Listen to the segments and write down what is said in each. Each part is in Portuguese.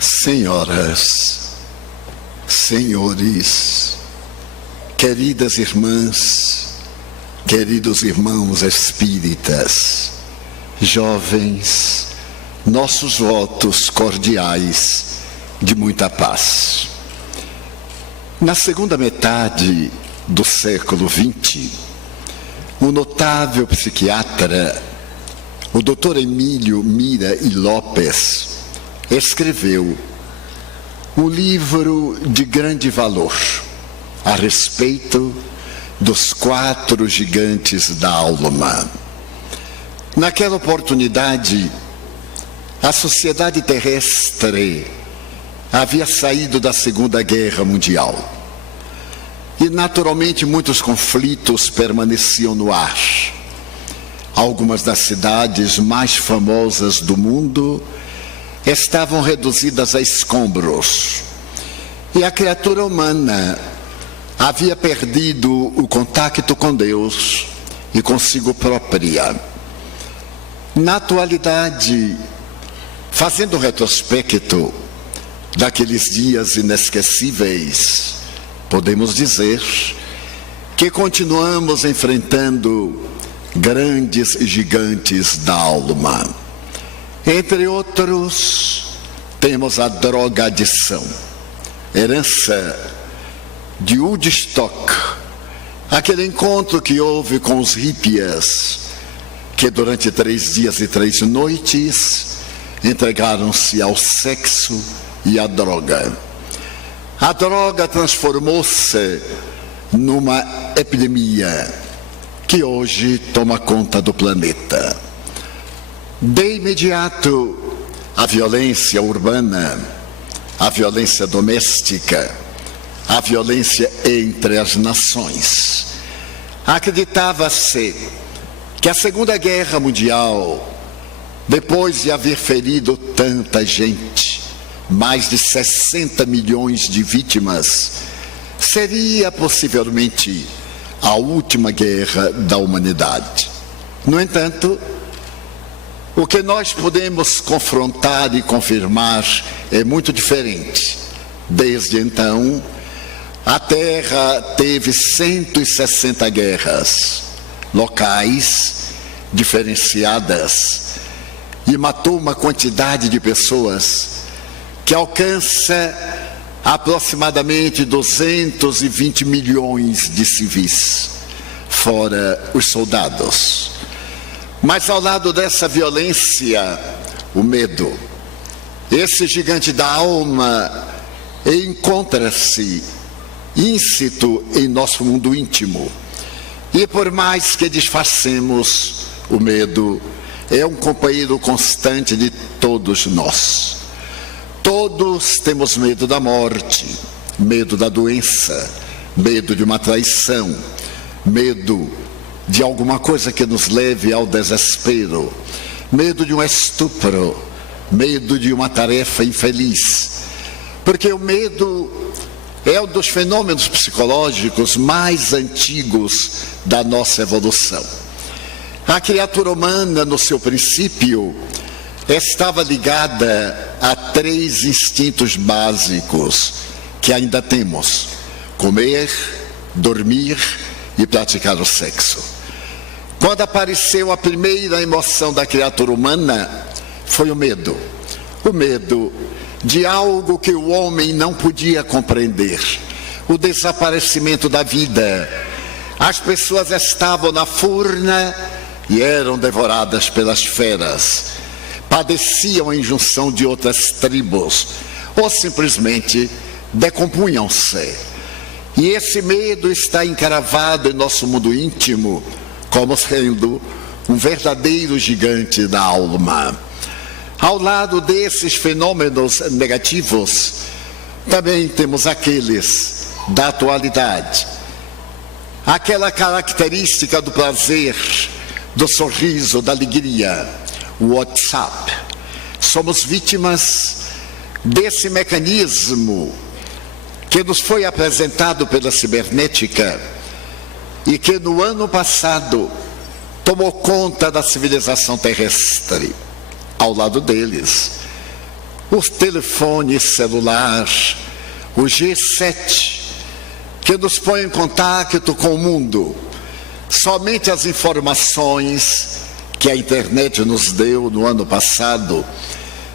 Senhoras, senhores, queridas irmãs, queridos irmãos espíritas, jovens, nossos votos cordiais de muita paz. Na segunda metade do século XX, o notável psiquiatra, o Dr. Emílio Mira e Lopes, escreveu um livro de grande valor a respeito dos 4 gigantes da alma. Naquela oportunidade, a sociedade terrestre havia saído da Segunda Guerra Mundial e, naturalmente, muitos conflitos permaneciam no ar. Algumas das cidades mais famosas do mundo estavam reduzidas a escombros e a criatura humana havia perdido o contato com Deus e consigo própria. Na atualidade, fazendo um retrospecto daqueles dias inesquecíveis, podemos dizer que continuamos enfrentando grandes gigantes da alma. Entre outros, temos a drogadição, herança de Woodstock, aquele encontro que houve com os hippies, que durante 3 dias e 3 noites entregaram-se ao sexo e à droga. A droga transformou-se numa epidemia que hoje toma conta do planeta. De imediato, a violência urbana, a violência doméstica, a violência entre as nações. Acreditava-se que a Segunda Guerra Mundial, depois de haver ferido tanta gente, mais de 60 milhões de vítimas, seria possivelmente a última guerra da humanidade. No entanto, o que nós podemos confrontar e confirmar é muito diferente. Desde então, a Terra teve 160 guerras locais, diferenciadas, e matou uma quantidade de pessoas que alcança aproximadamente 220 milhões de civis, fora os soldados. Mas ao lado dessa violência, o medo. Esse gigante da alma encontra-se íncito em nosso mundo íntimo. E por mais que disfarcemos, o medo é um companheiro constante de todos nós. Todos temos medo da morte, medo da doença, medo de uma traição, medo de alguma coisa que nos leve ao desespero, medo de um estupro, medo de uma tarefa infeliz. Porque o medo é um dos fenômenos psicológicos mais antigos da nossa evolução. A criatura humana, no seu princípio, estava ligada a 3 instintos básicos que ainda temos: comer, dormir e praticar o sexo. Quando apareceu a primeira emoção da criatura humana, foi o medo. O medo de algo que o homem não podia compreender, o desaparecimento da vida. As pessoas estavam na furna e eram devoradas pelas feras, padeciam a injunção de outras tribos, ou simplesmente decompunham-se. E esse medo está encravado em nosso mundo íntimo, como sendo um verdadeiro gigante da alma. Ao lado desses fenômenos negativos, também temos aqueles da atualidade. Aquela característica do prazer, do sorriso, da alegria, o WhatsApp. Somos vítimas desse mecanismo que nos foi apresentado pela cibernética e que no ano passado tomou conta da civilização terrestre. Ao lado deles, o telefone celular, o G7, que nos põe em contato com o mundo. Somente as informações que a internet nos deu no ano passado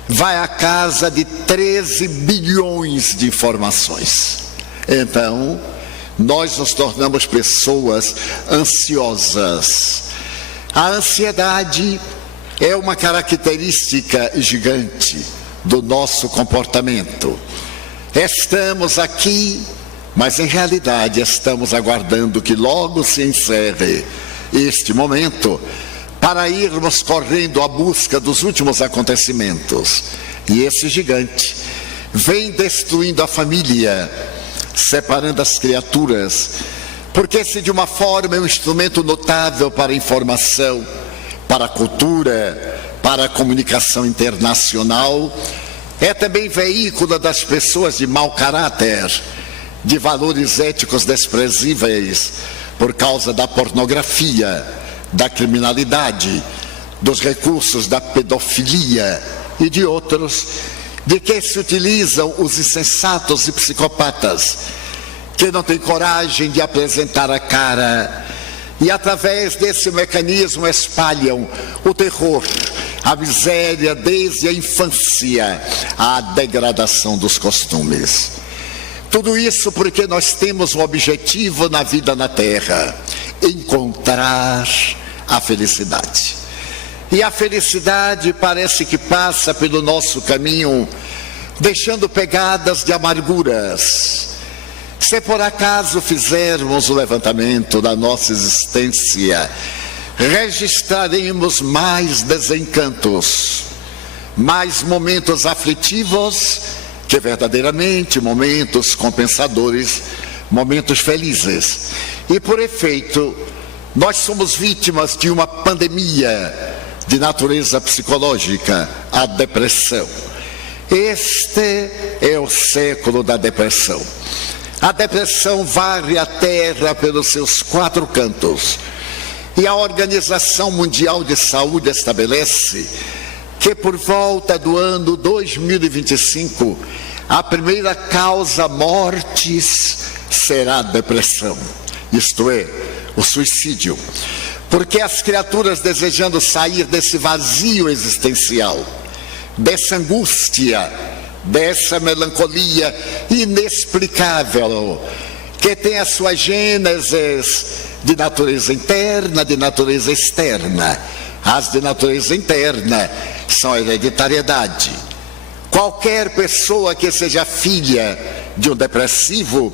vai à casa de 13 bilhões de informações. Então, nós nos tornamos pessoas ansiosas. A ansiedade é uma característica gigante do nosso comportamento. Estamos aqui, mas em realidade estamos aguardando que logo se encerre este momento para irmos correndo à busca dos últimos acontecimentos. E esse gigante vem destruindo a família, separando as criaturas, porque esse de uma forma é um instrumento notável para a informação, para a cultura, para a comunicação internacional, é também veículo das pessoas de mau caráter, de valores éticos desprezíveis, por causa da pornografia, da criminalidade, dos recursos da pedofilia e de outros, de que se utilizam os insensatos e psicopatas, que não têm coragem de apresentar a cara, e através desse mecanismo espalham o terror, a miséria desde a infância, à degradação dos costumes. Tudo isso porque nós temos um objetivo na vida na Terra: encontrar a felicidade. E a felicidade parece que passa pelo nosso caminho, deixando pegadas de amarguras. Se por acaso fizermos o levantamento da nossa existência, registraremos mais desencantos, mais momentos aflitivos que verdadeiramente momentos compensadores, momentos felizes. E por efeito, nós somos vítimas de uma pandemia de natureza psicológica, a depressão. Este é o século da depressão. A depressão varre a terra pelos seus 4 cantos. E a Organização Mundial de Saúde estabelece que por volta do ano 2025, a primeira causa mortes será a depressão, isto é, o suicídio. Porque as criaturas desejando sair desse vazio existencial, dessa angústia, dessa melancolia inexplicável, que tem a sua gênesis de natureza interna, de natureza externa. As de natureza interna são a hereditariedade. Qualquer pessoa que seja filha de um depressivo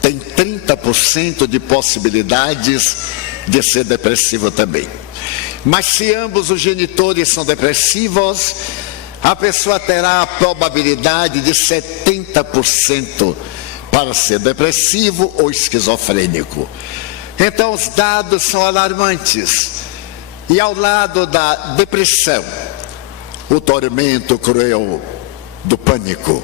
tem 30% de possibilidades de ser depressivo também. Mas se ambos os genitores são depressivos, a pessoa terá a probabilidade de 70% para ser depressivo ou esquizofrênico. Então os dados são alarmantes. E ao lado da depressão, o tormento cruel do pânico,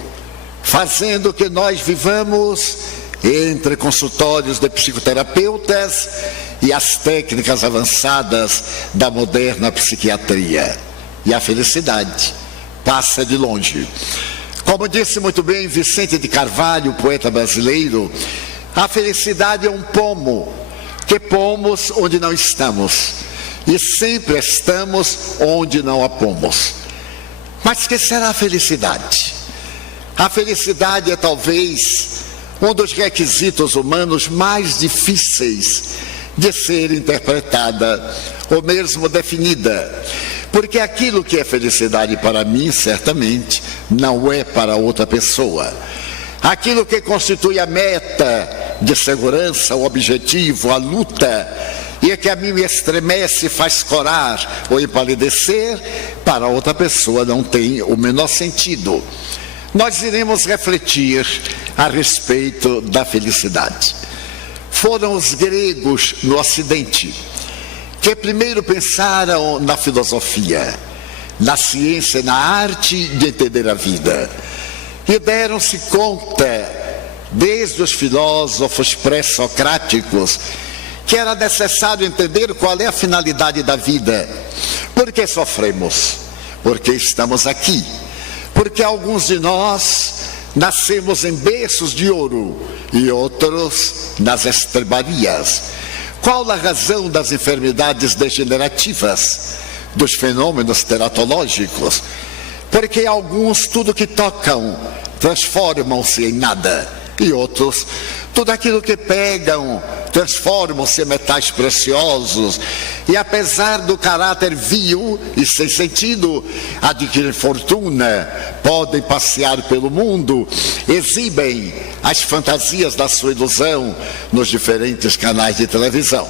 fazendo que nós vivamos entre consultórios de psicoterapeutas e as técnicas avançadas da moderna psiquiatria. E a felicidade passa de longe. Como disse muito bem Vicente de Carvalho, poeta brasileiro, a felicidade é um pomo, que pomos onde não estamos, e sempre estamos onde não a pomos. Mas que será a felicidade? A felicidade é talvez um dos requisitos humanos mais difíceis de ser interpretada ou mesmo definida. Porque aquilo que é felicidade para mim, certamente, não é para outra pessoa. Aquilo que constitui a meta de segurança, o objetivo, a luta, e é que a mim me estremece, faz corar ou empalidecer, para outra pessoa não tem o menor sentido. Nós iremos refletir a respeito da felicidade. Foram os gregos no Ocidente que primeiro pensaram na filosofia, na ciência, na arte de entender a vida, e deram-se conta, desde os filósofos pré-socráticos, que era necessário entender qual é a finalidade da vida. Por que sofremos? Porque estamos aqui. porque alguns de nós nascemos em berços de ouro e outros nas estrebarias. Qual a razão das enfermidades degenerativas, dos fenômenos teratológicos? Porque alguns tudo que tocam transformam-se em nada, e outros tudo aquilo que pegam transformam-se em metais preciosos, e apesar do caráter vil e sem sentido, adquirem fortuna, podem passear pelo mundo, exibem as fantasias da sua ilusão nos diferentes canais de televisão.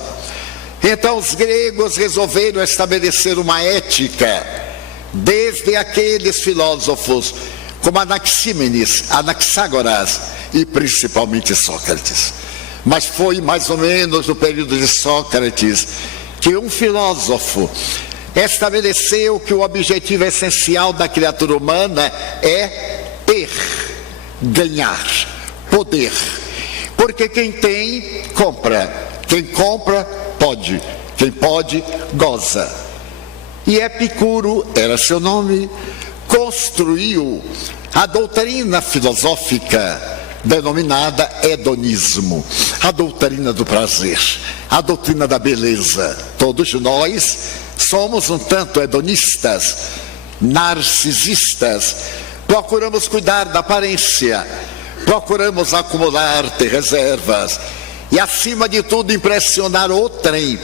Então os gregos resolveram estabelecer uma ética, desde aqueles filósofos como Anaxímenes, Anaxágoras e principalmente Sócrates. Mas foi mais ou menos no período de Sócrates que um filósofo estabeleceu que o objetivo essencial da criatura humana é ter, ganhar, poder. Porque quem tem, compra. Quem compra, pode. Quem pode, goza. E Epicuro, era seu nome, construiu a doutrina filosófica denominada hedonismo, a doutrina do prazer, a doutrina da beleza. Todos nós somos um tanto hedonistas, narcisistas, procuramos cuidar da aparência, procuramos acumular, ter reservas e, acima de tudo, impressionar outrem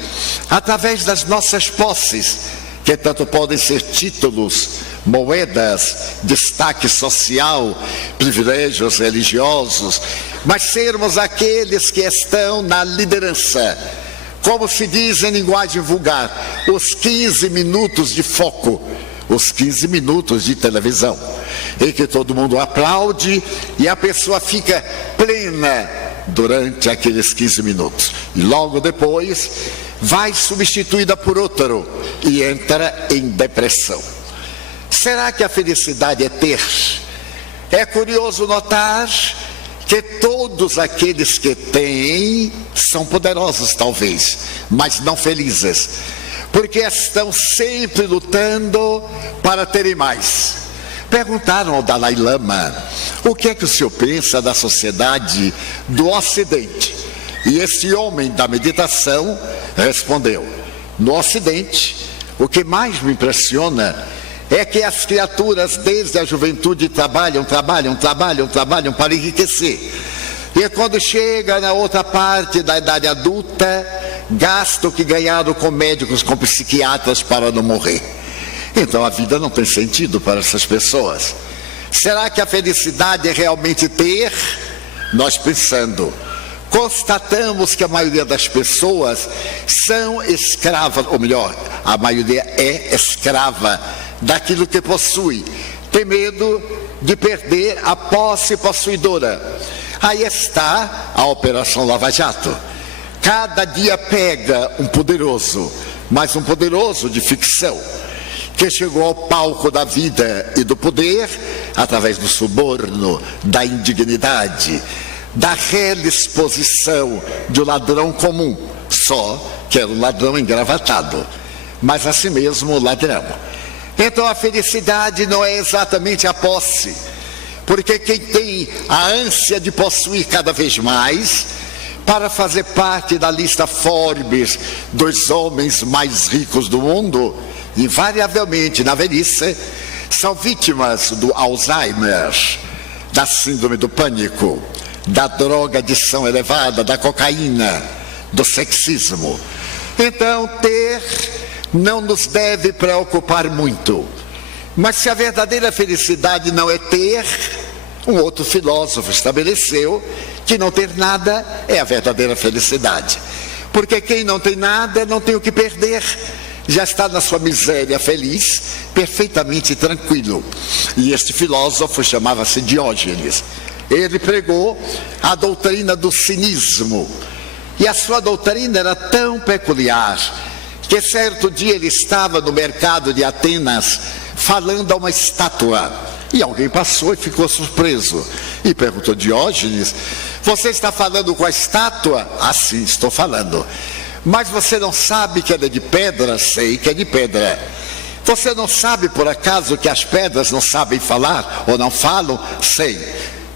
através das nossas posses, que tanto podem ser títulos, moedas, destaque social, privilégios religiosos, mas sermos aqueles que estão na liderança, como se diz em linguagem vulgar, os 15 minutos de foco, os 15 minutos de televisão, em que todo mundo aplaude e a pessoa fica plena durante aqueles 15 minutos, e logo depois vai substituída por outro e entra em depressão. Será que a felicidade é ter? É curioso notar que todos aqueles que têm são poderosos talvez, mas não felizes, porque estão sempre lutando para terem mais. Perguntaram ao Dalai Lama o que é que o senhor pensa da sociedade do Ocidente, e esse homem da meditação respondeu: no Ocidente, o que mais me impressiona é que as criaturas desde a juventude trabalham para enriquecer, e quando chega na outra parte da idade adulta, gastam o que ganharam com médicos, com psiquiatras para não morrer. Então a vida não tem sentido para essas pessoas. Será que a felicidade é realmente ter? Nós pensando, constatamos que a maioria das pessoas são escravas, ou melhor, a maioria é escrava daquilo que possui, tem medo de perder a posse possuidora. Aí está a Operação Lava Jato. Cada dia pega um poderoso, mas um poderoso de ficção, que chegou ao palco da vida e do poder através do suborno, da indignidade, da real exposição de um ladrão comum, só que era um ladrão engravatado, mas assim mesmo ladrão. Então a felicidade não é exatamente a posse, porque quem tem a ânsia de possuir cada vez mais, para fazer parte da lista Forbes dos homens mais ricos do mundo, invariavelmente na velhice são vítimas do Alzheimer, da síndrome do pânico, da drogadição elevada, da cocaína, do sexismo. Então ter não nos deve preocupar muito. Mas se a verdadeira felicidade não é ter, um outro filósofo estabeleceu que não ter nada é a verdadeira felicidade. Porque quem não tem nada não tem o que perder, já está na sua miséria feliz, perfeitamente tranquilo. E este filósofo chamava-se Diógenes. Ele pregou a doutrina do cinismo, e a sua doutrina era tão peculiar que certo dia ele estava no mercado de Atenas falando a uma estátua, e alguém passou e ficou surpreso e perguntou: Diógenes, você está falando com a estátua? Ah, sim, estou falando. Mas você não sabe que ela é de pedra? Sei que é de pedra. Você não sabe por acaso que as pedras não sabem falar ou não falam? Sei.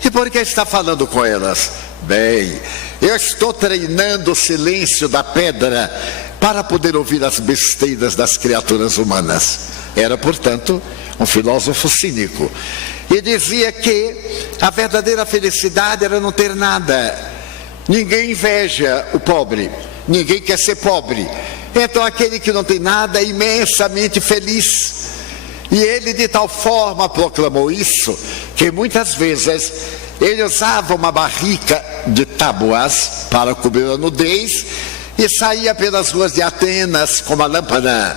E por que está falando com elas? Bem, eu estou treinando o silêncio da pedra para poder ouvir as besteiras das criaturas humanas. Era, portanto, um filósofo cínico. E dizia que a verdadeira felicidade era não ter nada. Ninguém inveja o pobre, ninguém quer ser pobre. Então aquele que não tem nada é imensamente feliz. E ele de tal forma proclamou isso, que muitas vezes ele usava uma barrica de tábuas para cobrir a nudez e saía pelas ruas de Atenas com uma lâmpada,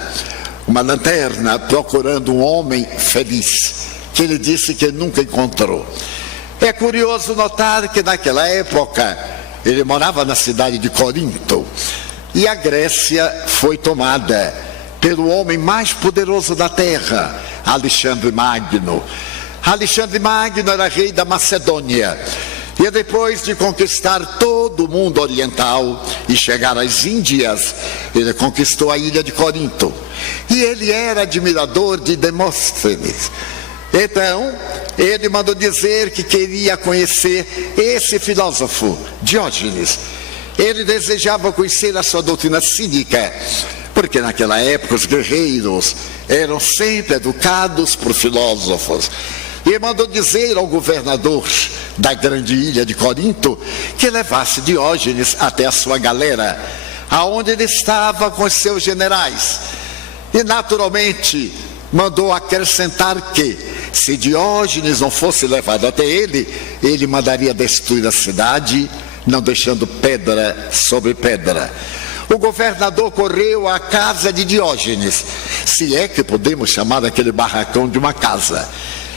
uma lanterna, procurando um homem feliz, que ele disse que nunca encontrou. É curioso notar que naquela época ele morava na cidade de Corinto e a Grécia foi tomada pelo homem mais poderoso da terra, Alexandre Magno. Alexandre Magno era rei da Macedônia. E depois de conquistar todo o mundo oriental e chegar às Índias, ele conquistou a ilha de Corinto. E ele era admirador de Demóstenes. Então, ele mandou dizer que queria conhecer esse filósofo, Diógenes. Ele desejava conhecer a sua doutrina cínica, porque naquela época os guerreiros eram sempre educados por filósofos. E mandou dizer ao governador da grande ilha de Corinto que levasse Diógenes até a sua galera, aonde ele estava com os seus generais. E naturalmente mandou acrescentar que, se Diógenes não fosse levado até ele, ele mandaria destruir a cidade, não deixando pedra sobre pedra. O governador correu à casa de Diógenes, se é que podemos chamar aquele barracão de uma casa.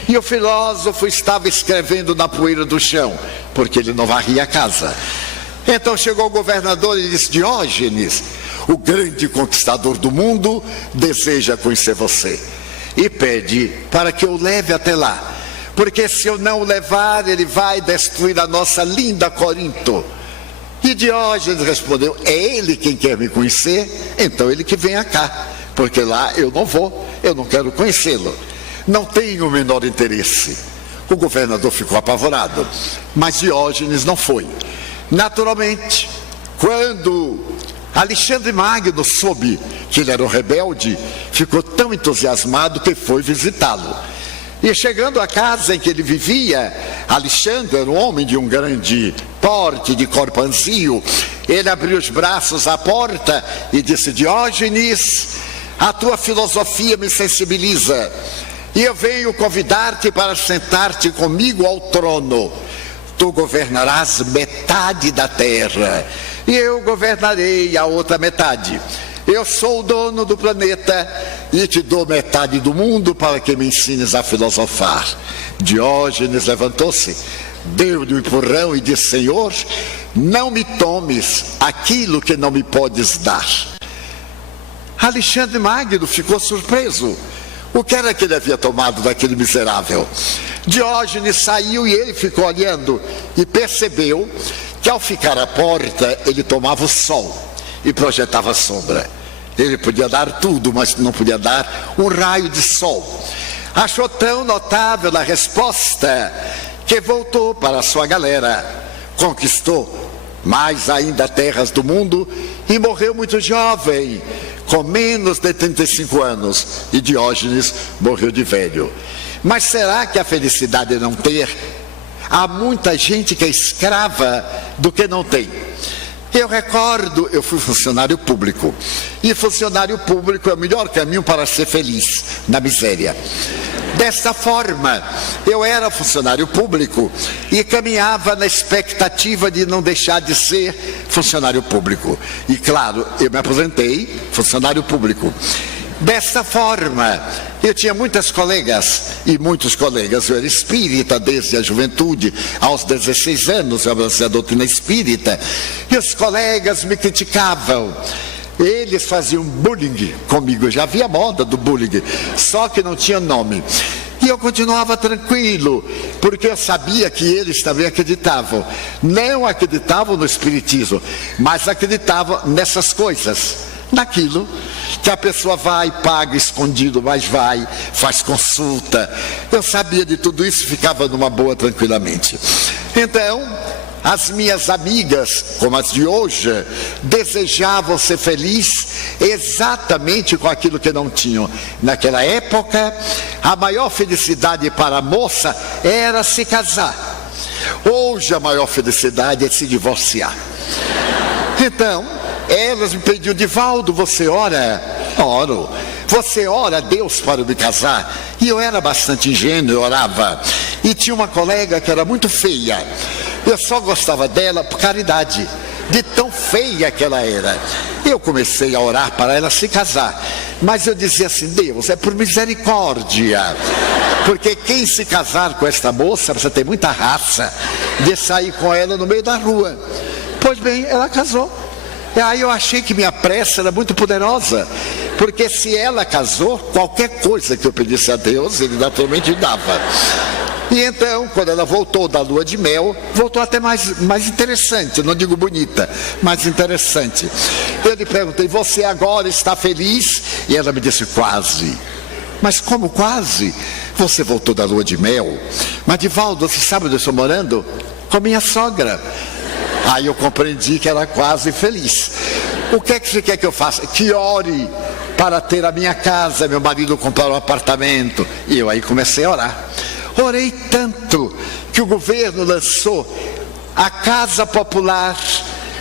E o filósofo estava escrevendo na poeira do chão, porque ele não varria a casa. Então chegou o governador e disse: Diógenes, o grande conquistador do mundo, deseja conhecer você. E pede para que eu o leve até lá, porque se eu não o levar, ele vai destruir a nossa linda Corinto. E Diógenes respondeu: é ele quem quer me conhecer, então ele que venha cá, porque lá eu não vou, eu não quero conhecê-lo. Não tenho o menor interesse. O governador ficou apavorado, mas Diógenes não foi. Naturalmente, quando Alexandre Magno soube que ele era um rebelde, ficou tão entusiasmado que foi visitá-lo. E chegando à casa em que ele vivia, Alexandre era um homem de um grande porte, de corpanzio. Ele abriu os braços à porta e disse: Diógenes, a tua filosofia me sensibiliza. E eu venho convidar-te para sentar-te comigo ao trono. Tu governarás metade da terra, e eu governarei a outra metade. Eu sou o dono do planeta e te dou metade do mundo para que me ensines a filosofar. Diógenes levantou-se, deu-lhe um empurrão e disse: Senhor, não me tomes aquilo que não me podes dar. Alexandre Magno ficou surpreso. O que era que ele havia tomado daquele miserável? Diógenes saiu e ele ficou olhando e percebeu que ao ficar à porta ele tomava o sol e projetava sombra. Ele podia dar tudo, mas não podia dar um raio de sol. Achou tão notável a resposta que voltou para a sua galera, conquistou mais ainda terras do mundo e morreu muito jovem, com menos de 35 anos, e Diógenes morreu de velho. Mas será que a felicidade é não ter? Há muita gente que é escrava do que não tem. Eu recordo, eu fui funcionário público, e funcionário público é o melhor caminho para ser feliz, na miséria. Desta forma, eu era funcionário público e caminhava na expectativa de não deixar de ser funcionário público. E claro, eu me aposentei funcionário público. Desta forma, eu tinha muitas colegas e muitos colegas. Eu era espírita desde a juventude, aos 16 anos eu abracei a doutrina espírita, e os colegas me criticavam. Eles faziam bullying comigo, eu já havia moda do bullying, só que não tinha nome. E eu continuava tranquilo, porque eu sabia que eles também acreditavam. Não acreditavam no espiritismo, mas acreditavam nessas coisas, naquilo que a pessoa vai, paga escondido, mas vai, faz consulta. Eu sabia de tudo isso e ficava numa boa tranquilamente. Então, as minhas amigas, como as de hoje, desejavam ser felizes exatamente com aquilo que não tinham. Naquela época, a maior felicidade para a moça era se casar. Hoje a maior felicidade é se divorciar. Então, elas me pediam: Divaldo, você ora? Oro. Você ora a Deus para me casar? E eu era bastante ingênuo, eu orava. E tinha uma colega que era muito feia. Eu só gostava dela por caridade, de tão feia que ela era. Eu comecei a orar para ela se casar. Mas eu dizia assim: Deus, é por misericórdia. Porque quem se casar com esta moça precisa ter muita raça de sair com ela no meio da rua. Pois bem, ela casou. E aí eu achei que minha prece era muito poderosa, porque se ela casou, qualquer coisa que eu pedisse a Deus, Ele naturalmente dava. E então, quando ela voltou da lua de mel, voltou até mais interessante, não digo bonita, mais interessante. Eu lhe perguntei: você agora está feliz? E ela me disse: quase. Mas como quase? Você voltou da lua de mel. Mas Divaldo, você sabe onde eu estou morando? Com minha sogra. Aí eu compreendi que era quase feliz. O que é que você quer que eu faça? Que ore para ter a minha casa, meu marido comprar um apartamento. E eu aí comecei a orar. Orei tanto que o governo lançou a Casa Popular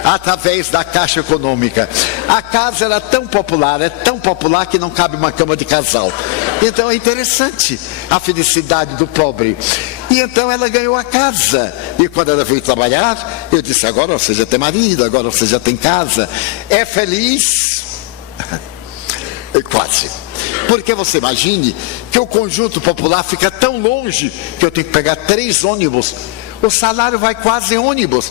através da Caixa Econômica. A casa era tão popular, é tão popular que não cabe uma cama de casal. Então é interessante a felicidade do pobre. E então ela ganhou a casa. E quando ela veio trabalhar, eu disse: agora você já tem marido, agora você já tem casa. É feliz? Quase. Porque você imagine que o conjunto popular fica tão longe que eu tenho que pegar 3 ônibus. O salário vai quase em ônibus.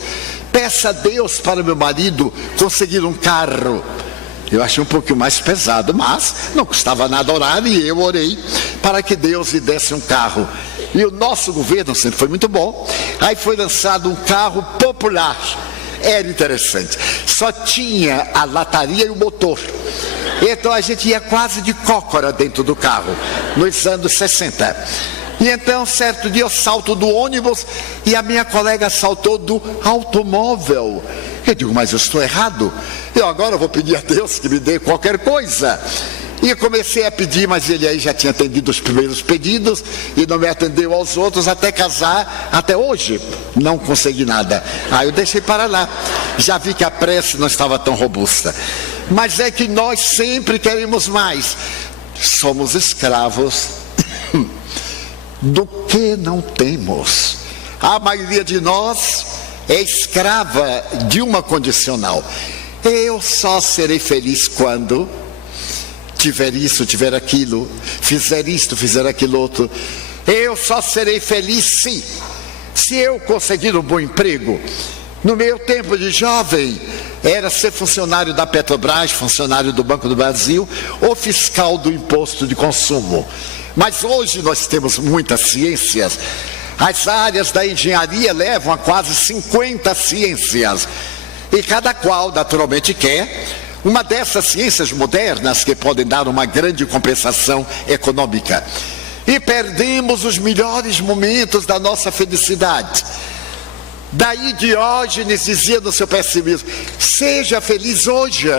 Peça a Deus para meu marido conseguir um carro. Eu achei um pouquinho mais pesado, mas não custava nada orar, e eu orei para que Deus lhe desse um carro. E o nosso governo sempre foi muito bom. Aí foi lançado um carro popular. Era interessante. Só tinha a lataria e o motor. Então a gente ia quase de cócora dentro do carro, nos anos 60. E então, certo dia, eu salto do ônibus e a minha colega saltou do automóvel. Eu digo: mas eu estou errado. Eu agora vou pedir a Deus que me dê qualquer coisa. E eu comecei a pedir, mas ele aí já tinha atendido os primeiros pedidos e não me atendeu aos outros até casar. Até hoje não consegui nada. Aí eu deixei para lá. Já vi que a prece não estava tão robusta. Mas é que nós sempre queremos mais. Somos escravos do que não temos. A maioria de nós é escrava de uma condicional: eu só serei feliz quando tiver isso, tiver aquilo, fizer isto, fizer aquilo outro. Eu só serei feliz se eu conseguir um bom emprego. No meu tempo de jovem, era ser funcionário da Petrobras, funcionário do Banco do Brasil, ou fiscal do imposto de consumo. Mas hoje nós temos muitas ciências. As áreas da engenharia levam a quase 50 ciências. E cada qual, naturalmente, quer uma dessas ciências modernas que podem dar uma grande compensação econômica. E perdemos os melhores momentos da nossa felicidade. Daí Diógenes dizia no seu pessimismo: seja feliz hoje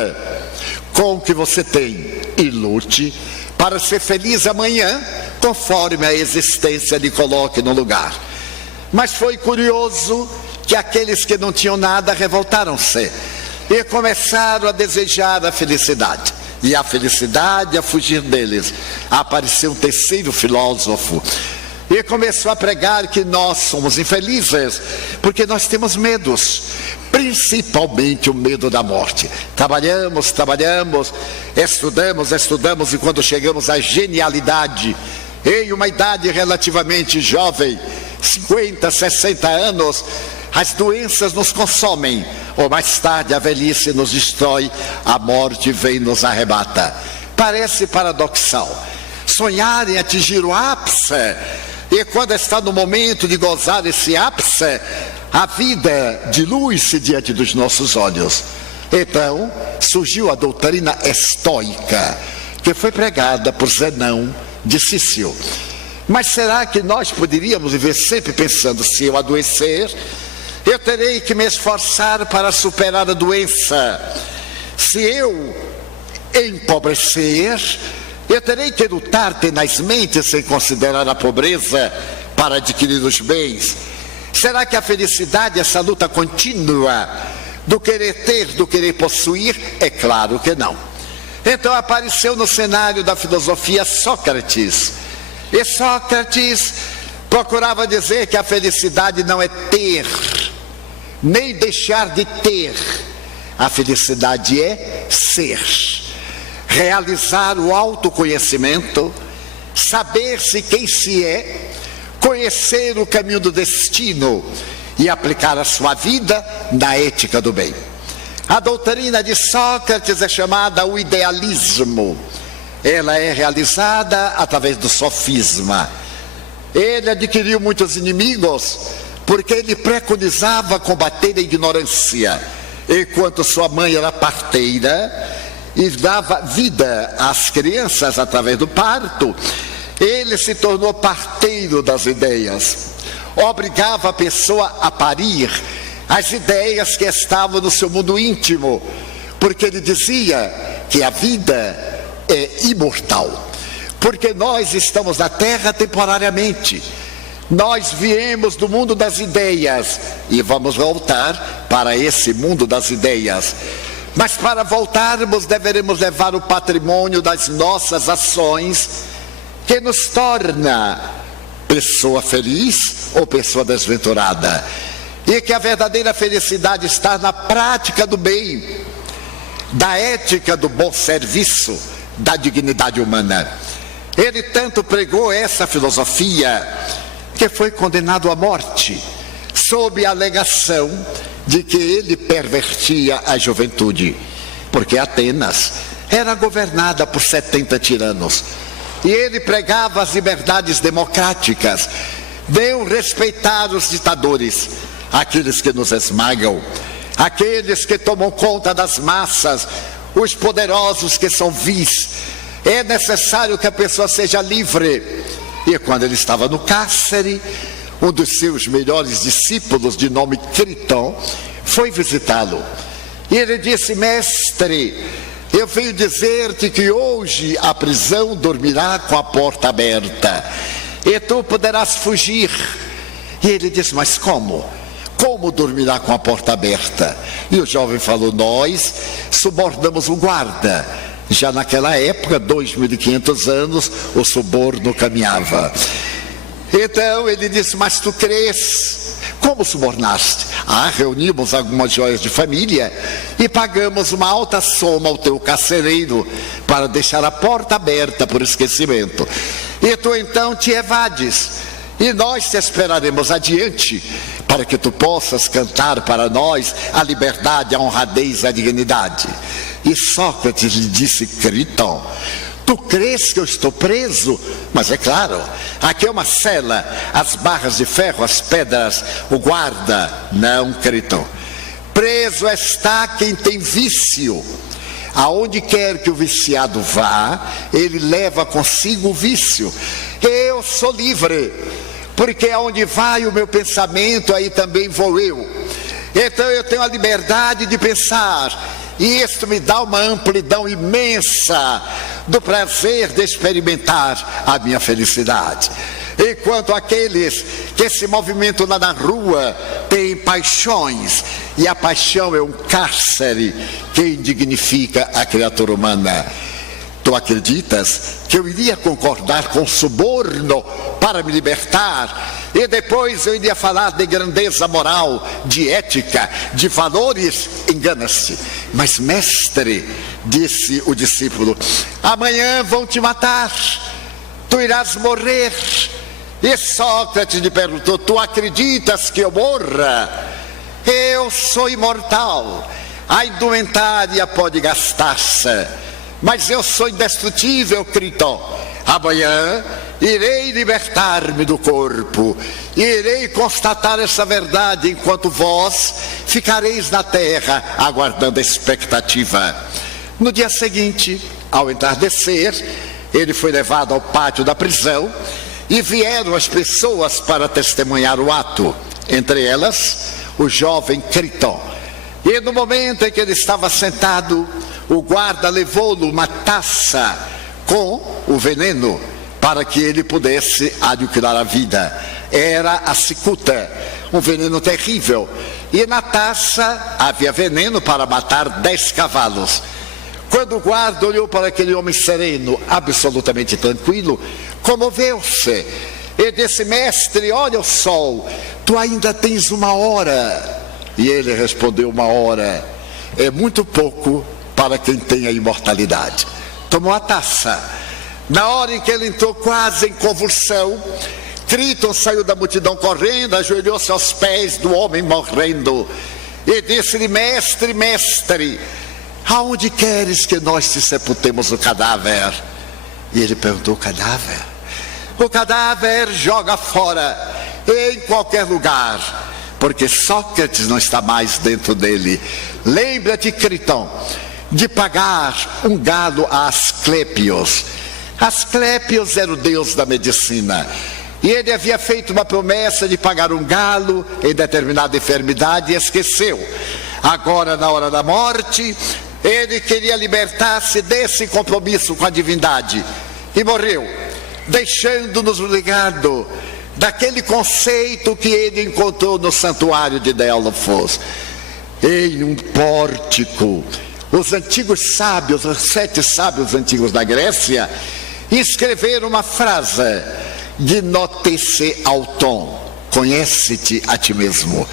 com o que você tem e lute para ser feliz amanhã, conforme a existência lhe coloque no lugar. Mas foi curioso que aqueles que não tinham nada revoltaram-se e começaram a desejar a felicidade. E a felicidade a fugir deles. Apareceu um terceiro filósofo e começou a pregar que nós somos infelizes porque nós temos medos, principalmente o medo da morte. Trabalhamos, estudamos e quando chegamos à genialidade, em uma idade relativamente jovem, 50, 60 anos, as doenças nos consomem, ou mais tarde a velhice nos destrói, a morte vem e nos arrebata. Parece paradoxal sonhar em atingir o ápice, e quando está no momento de gozar esse ápice, a vida dilui-se diante dos nossos olhos. Então surgiu a doutrina estoica, que foi pregada por Zenão de Cício. Mas será que nós poderíamos viver sempre pensando: se eu adoecer, eu terei que me esforçar para superar a doença? Se eu empobrecer, eu terei que lutar tenazmente sem considerar a pobreza para adquirir os bens? Será que a felicidade é essa luta contínua do querer ter, do querer possuir? É claro que não. Então apareceu no cenário da filosofia Sócrates. E Sócrates procurava dizer que a felicidade não é ter, nem deixar de ter. A felicidade é ser. Realizar o autoconhecimento, saber-se quem se é, conhecer o caminho do destino e aplicar a sua vida na ética do bem. A doutrina de Sócrates é chamada o idealismo. Ela é realizada através do sofisma. Ele adquiriu muitos inimigos porque ele preconizava combater a ignorância. Enquanto sua mãe era parteira e dava vida às crianças através do parto, ele se tornou parteiro das ideias. Obrigava a pessoa a parir as ideias que estavam no seu mundo íntimo, porque ele dizia que a vida é imortal, porque nós estamos na Terra temporariamente. Nós viemos do mundo das ideias e vamos voltar para esse mundo das ideias. Mas para voltarmos, deveremos levar o patrimônio das nossas ações, que nos torna pessoa feliz ou pessoa desventurada. E que a verdadeira felicidade está na prática do bem, da ética do bom serviço, da dignidade humana. Ele tanto pregou essa filosofia que foi condenado à morte, sob a alegação de que ele pervertia a juventude, porque Atenas era governada por 70 tiranos, e ele pregava as liberdades democráticas. Deus respeitar os ditadores, aqueles que nos esmagam, aqueles que tomam conta das massas, os poderosos que são vis. É necessário que a pessoa seja livre. E quando ele estava no cárcere, um dos seus melhores discípulos, de nome Criton, foi visitá-lo. E ele disse: mestre, eu venho dizer-te que hoje a prisão dormirá com a porta aberta, e tu poderás fugir. E ele disse: mas como? Como dormirá com a porta aberta? E o jovem falou: nós subornamos um guarda. Já naquela época, 2.500 anos, o suborno caminhava. Então ele disse: mas tu crês? Como subornaste? Reunimos algumas joias de família e pagamos uma alta soma ao teu carcereiro para deixar a porta aberta por esquecimento. E tu então te evades, e nós te esperaremos adiante, para que tu possas cantar para nós a liberdade, a honradez, a dignidade. E Sócrates lhe disse: Criton, tu crês que eu estou preso? Mas é claro, aqui é uma cela, as barras de ferro, as pedras, o guarda. Não, Criton, preso está quem tem vício. Aonde quer que o viciado vá, ele leva consigo o vício. Eu sou livre, porque aonde vai o meu pensamento, aí também vou eu. Então eu tenho a liberdade de pensar, e isto me dá uma amplidão imensa do prazer de experimentar a minha felicidade. Enquanto aqueles que se movimentam lá na rua têm paixões, e a paixão é um cárcere que indignifica a criatura humana. Tu acreditas que eu iria concordar com suborno para me libertar? E depois eu iria falar de grandeza moral, de ética, de valores? Engana-se. Mas mestre, disse o discípulo, amanhã vão te matar, tu irás morrer. E Sócrates lhe perguntou: tu acreditas que eu morra? Eu sou imortal, a indumentária pode gastar-se, mas eu sou indestrutível, Criton. Amanhã irei libertar-me do corpo, irei constatar essa verdade, enquanto vós ficareis na terra, aguardando a expectativa. No dia seguinte, ao entardecer, ele foi levado ao pátio da prisão, e vieram as pessoas para testemunhar o ato, entre elas o jovem Criton. E no momento em que ele estava sentado, o guarda levou-lhe uma taça com o veneno para que ele pudesse adquirir a vida. Era a cicuta, um veneno terrível. E na taça havia veneno para matar 10 cavalos. Quando o guarda olhou para aquele homem sereno, absolutamente tranquilo, comoveu-se e disse: mestre, olha o sol, tu ainda tens 1 hora. E ele respondeu: 1 hora é muito pouco para quem tem a imortalidade. Tomou a taça. Na hora em que ele entrou quase em convulsão, Criton saiu da multidão correndo, ajoelhou-se aos pés do homem morrendo e disse-lhe: mestre, mestre, aonde queres que nós te sepultemos o cadáver? E ele perguntou: o cadáver? O cadáver joga fora, em qualquer lugar, porque Sócrates não está mais dentro dele. Lembra-te, Criton, de pagar um galo a Asclépios. Asclépios era o deus da medicina, e ele havia feito uma promessa de pagar um galo em determinada enfermidade e esqueceu. Agora, na hora da morte, ele queria libertar-se desse compromisso com a divindade e morreu, deixando-nos o legado daquele conceito que ele encontrou no santuário de Delfos. Em um pórtico, os antigos sábios, os 7 sábios antigos da Grécia, escreveram uma frase: gnótese auton, conhece-te a ti mesmo.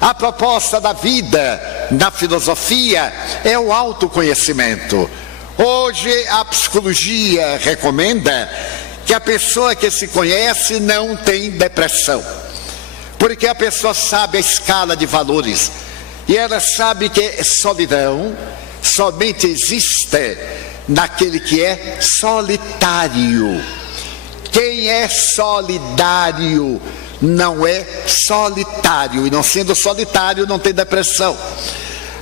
A proposta da vida na filosofia é o autoconhecimento. Hoje a psicologia recomenda que a pessoa que se conhece não tem depressão, porque a pessoa sabe a escala de valores e ela sabe que solidão somente existe naquele que é solitário. Quem é solidário não é solitário, e não sendo solitário não tem depressão.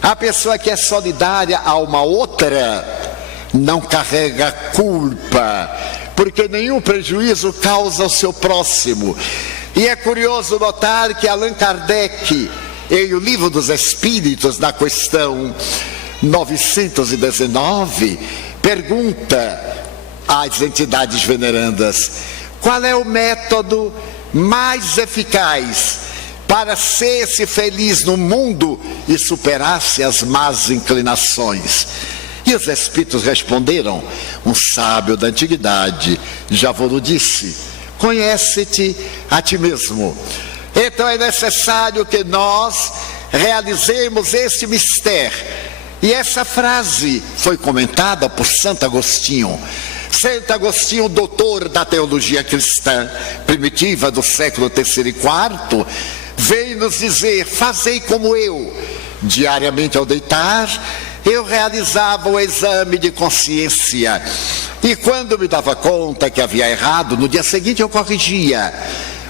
A pessoa que é solidária a uma outra não carrega culpa, porque nenhum prejuízo causa ao seu próximo. E é curioso notar que Allan Kardec, em O Livro dos Espíritos, na questão 919, pergunta às entidades venerandas: qual é o método mais eficaz para ser-se feliz no mundo e superar-se as más inclinações? E os espíritos responderam: um sábio da antiguidade já vos disse, conhece-te a ti mesmo. Então é necessário que nós realizemos este mistério. E essa frase foi comentada por Santo Agostinho. Santo Agostinho, doutor da teologia cristã primitiva do século III e IV, veio nos dizer: fazei como eu. Diariamente ao deitar, eu realizava o exame de consciência, e quando me dava conta que havia errado, no dia seguinte eu corrigia.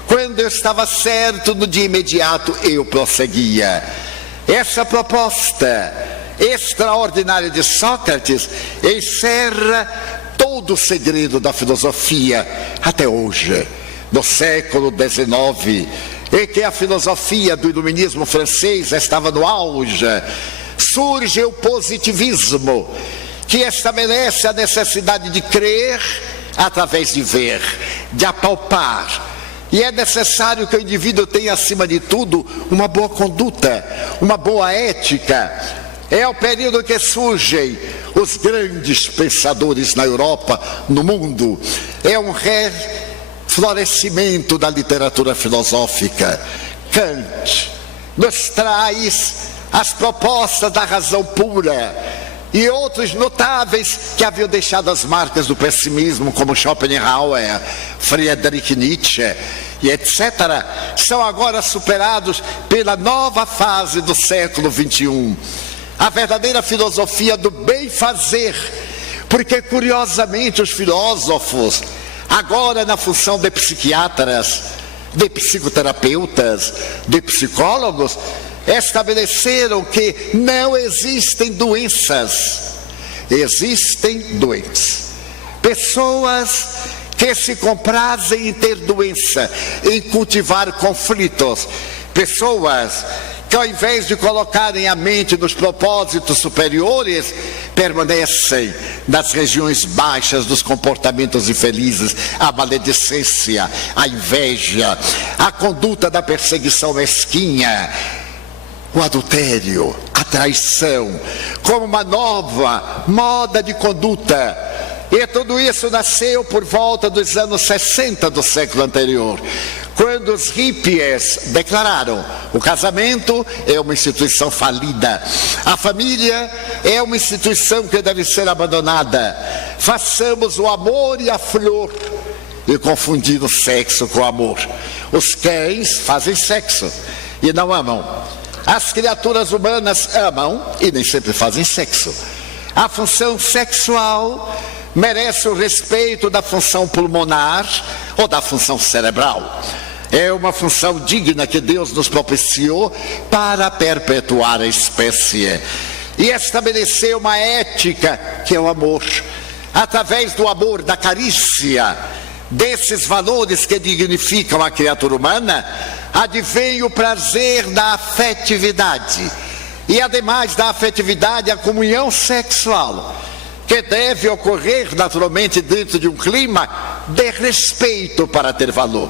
Quando eu estava certo, no dia imediato eu prosseguia. Essa proposta extraordinária de Sócrates encerra todo o segredo da filosofia até hoje, no século XIX, em que a filosofia do iluminismo francês estava no auge. Surge o positivismo, que estabelece a necessidade de crer através de ver, de apalpar. E é necessário que o indivíduo tenha, acima de tudo, uma boa conduta, uma boa ética. É o período que surgem os grandes pensadores na Europa, no mundo. É um reflorescimento da literatura filosófica. Kant nos traz as propostas da razão pura, e outros notáveis que haviam deixado as marcas do pessimismo, como Schopenhauer, Friedrich Nietzsche e etc., são agora superados pela nova fase do século XXI, a verdadeira filosofia do bem-fazer, porque curiosamente os filósofos agora na função de psiquiatras, de psicoterapeutas, de psicólogos, estabeleceram que não existem doenças, existem doentes. Pessoas que se comprazem em ter doença, em cultivar conflitos, pessoas que ao invés de colocarem a mente nos propósitos superiores, permanecem nas regiões baixas dos comportamentos infelizes, a maledicência, a inveja, a conduta da perseguição mesquinha, o adultério, a traição, como uma nova moda de conduta. E tudo isso nasceu por volta dos anos 60 do século anterior, quando os hippies declararam: o casamento é uma instituição falida, a família é uma instituição que deve ser abandonada, façamos o amor e a flor, e confundindo sexo com amor. Os cães fazem sexo e não amam, as criaturas humanas amam e nem sempre fazem sexo. A função sexual merece o respeito da função pulmonar ou da função cerebral. É uma função digna que Deus nos propiciou para perpetuar a espécie e estabelecer uma ética que é o amor. Através do amor, da carícia, desses valores que dignificam a criatura humana, advém o prazer da afetividade. E ademais da afetividade, a comunhão sexual, que deve ocorrer naturalmente dentro de um clima de respeito para ter valor.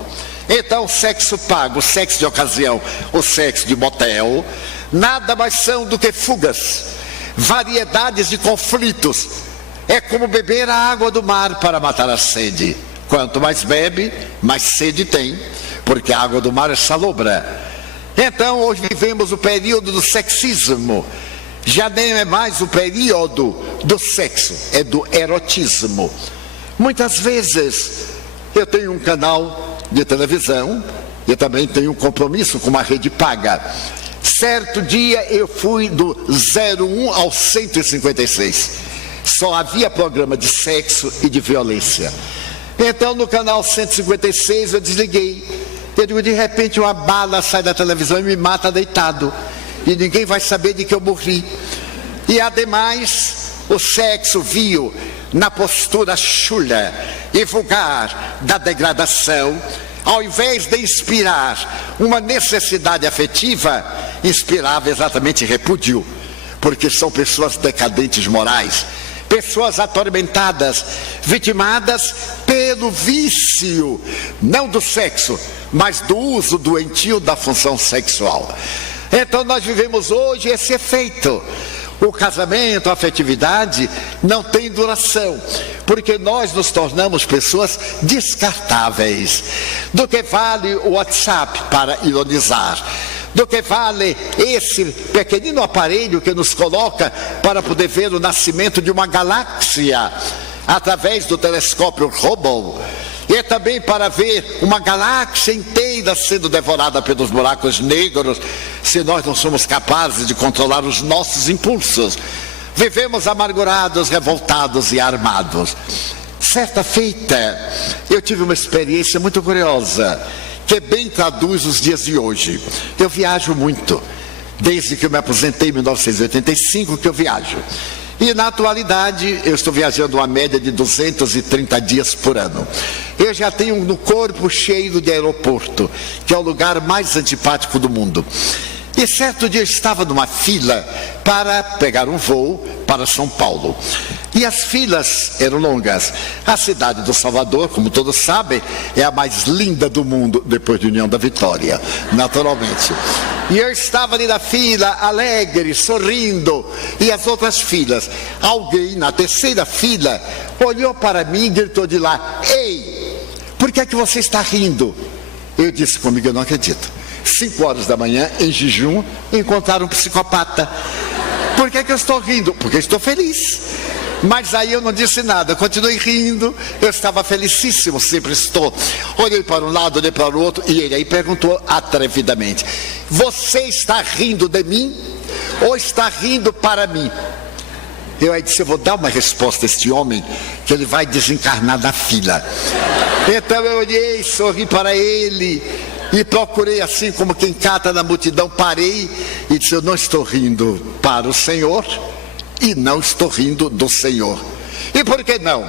Então, o sexo pago, o sexo de ocasião, o sexo de motel, nada mais são do que fugas, variedades de conflitos. É como beber a água do mar para matar a sede. Quanto mais bebe, mais sede tem, porque a água do mar é salobra. Então, hoje vivemos o período do sexismo. Já nem é mais o período do sexo, é do erotismo. Muitas vezes eu tenho um canal de televisão, eu também tenho um compromisso com uma rede paga. Certo dia eu fui do 01 ao 156. Só havia programa de sexo e de violência. Então no canal 156 eu desliguei. Eu digo, de repente uma bala sai da televisão e me mata deitado. E ninguém vai saber de que eu morri. E ademais, o sexo vil, na postura chula e vulgar da degradação, ao invés de inspirar uma necessidade afetiva, inspirava exatamente repúdio, porque são pessoas decadentes morais, pessoas atormentadas, vitimadas pelo vício, não do sexo, mas do uso doentio da função sexual. Então nós vivemos hoje esse efeito. O casamento, a afetividade não tem duração, porque nós nos tornamos pessoas descartáveis. Do que vale o WhatsApp para ironizar? Do que vale esse pequenino aparelho que nos coloca para poder ver o nascimento de uma galáxia através do telescópio Hubble? E também para ver uma galáxia inteira sendo devorada pelos buracos negros, se nós não somos capazes de controlar os nossos impulsos. Vivemos amargurados, revoltados e armados. Certa feita, eu tive uma experiência muito curiosa, que bem traduz os dias de hoje. Eu viajo muito, desde que eu me aposentei em 1985 que eu viajo. E na atualidade eu estou viajando uma média de 230 dias por ano. Eu já tenho no corpo cheiro de aeroporto, que é o lugar mais antipático do mundo. E certo dia eu estava numa fila para pegar um voo para São Paulo. E as filas eram longas. A cidade do Salvador, como todos sabem, é a mais linda do mundo depois de União da Vitória, naturalmente. E eu estava ali na fila, alegre, sorrindo, e as outras filas. Alguém na terceira fila olhou para mim e gritou de lá: "Ei, por que é que você está rindo?" Eu disse comigo: "Eu não acredito. 5 horas da manhã, em jejum, encontraram um psicopata. Por que é que eu estou rindo? Porque eu estou feliz." Mas aí eu não disse nada, eu continuei rindo, eu estava felicíssimo, sempre estou. Olhei para um lado, olhei para o outro, e ele aí perguntou atrevidamente: "Você está rindo de mim ou está rindo para mim?" Eu aí disse, eu vou dar uma resposta a este homem, que ele vai desencarnar na fila. Então eu olhei, sorri para ele e procurei, assim como quem cata na multidão, parei e disse, eu não estou rindo para o Senhor e não estou rindo do Senhor. E por que não?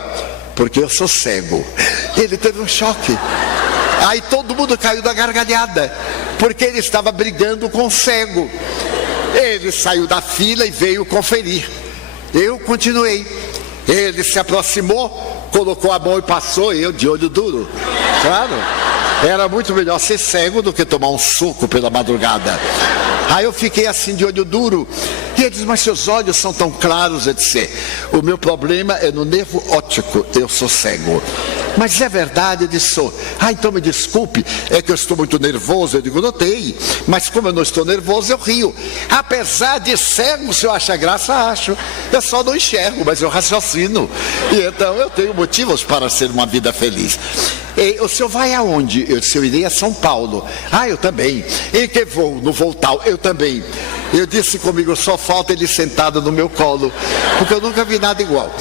Porque eu sou cego. Ele teve um choque. Aí todo mundo caiu da gargalhada, porque ele estava brigando com o cego. Ele saiu da fila e veio conferir. Eu continuei. Ele se aproximou, colocou a mão e passou, eu de olho duro. Claro, era muito melhor ser cego do que tomar um suco pela madrugada. Aí eu fiquei assim de olho duro. E ele disse, mas seus olhos são tão claros. Eu disse, o meu problema é no nervo óptico, eu sou cego. Mas é verdade? Eu disse, sou. Então me desculpe, é que eu estou muito nervoso. Eu digo, notei, mas como eu não estou nervoso, eu rio. Apesar de cego, se eu acho graça, acho. Eu só não enxergo, mas eu raciocino. E então eu tenho motivos para ser uma vida feliz. E o senhor vai aonde? Eu disse, eu irei a São Paulo. Eu também. Em que voo? No voo tal. Eu também. Eu disse comigo, só falta ele sentado no meu colo, porque eu nunca vi nada igual.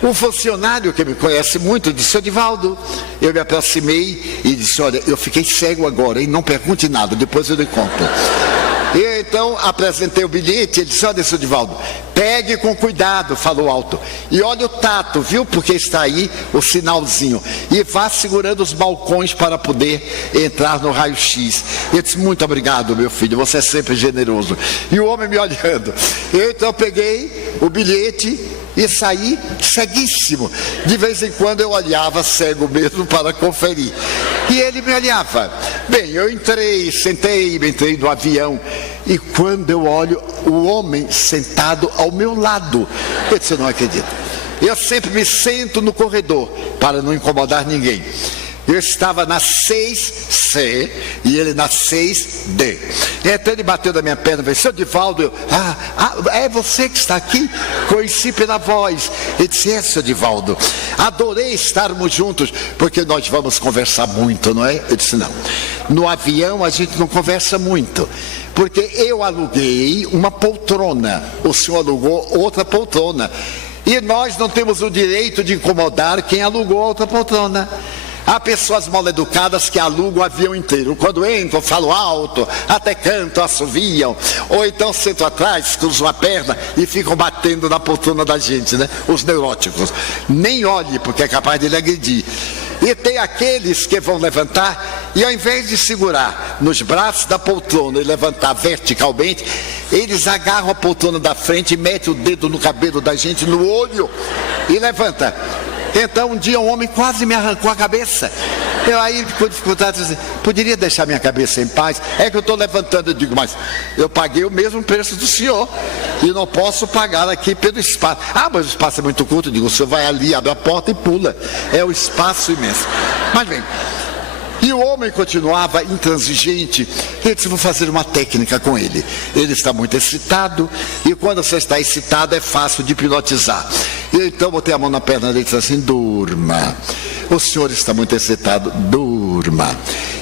Um funcionário que me conhece muito disse, Edivaldo, eu me aproximei e disse, olha, eu fiquei cego agora, hein? Não pergunte nada, depois eu lhe conto. E então apresentei o bilhete, ele disse, olha, seu Edivaldo, pegue com cuidado, falou alto, e olha o tato, viu, porque está aí o sinalzinho, e vá segurando os balcões para poder entrar no raio-x. Eu disse, muito obrigado, meu filho, você é sempre generoso. E o homem me olhando. Eu então peguei o bilhete e saí ceguíssimo. De vez em quando eu olhava cego mesmo para conferir. E ele me olhava. Bem, eu entrei, sentei, entrei no avião. E quando eu olho o homem sentado ao meu lado, eu disse, eu não acredito. Eu sempre me sento no corredor para não incomodar ninguém. Eu estava na 6C e ele na 6D. Então ele bateu na minha perna e disse, seu Edivaldo, é você que está aqui? Conheci pela voz. Ele disse, é, seu Edivaldo, adorei estarmos juntos, porque nós vamos conversar muito, não é? Eu disse, não, no avião a gente não conversa muito, porque eu aluguei uma poltrona, o senhor alugou outra poltrona, e nós não temos o direito de incomodar quem alugou a outra poltrona. Há pessoas mal educadas que alugam o avião inteiro. Quando entram, falam alto, até cantam, assoviam. Ou então sentam atrás, cruzam a perna e ficam batendo na poltrona da gente, né? Os neuróticos. Nem olhe, porque é capaz de lhe agredir. E tem aqueles que vão levantar e ao invés de segurar nos braços da poltrona e levantar verticalmente, eles agarram a poltrona da frente e metem o dedo no cabelo da gente, no olho, e levanta. Então um dia um homem quase me arrancou a cabeça. Eu aí com dificuldade disse, poderia deixar minha cabeça em paz? É que eu estou levantando. Eu digo, mas eu paguei o mesmo preço do senhor e não posso pagar aqui pelo espaço. Mas o espaço é muito curto. Eu digo, o senhor vai ali, abre a porta e pula. É o espaço imenso. Mas bem, e o homem continuava intransigente. Eu disse, vou fazer uma técnica com ele. Ele está muito excitado, e quando você está excitado é fácil de hipnotizar. Eu então botei a mão na perna dele e disse assim, durma. O senhor está muito excitado, durma.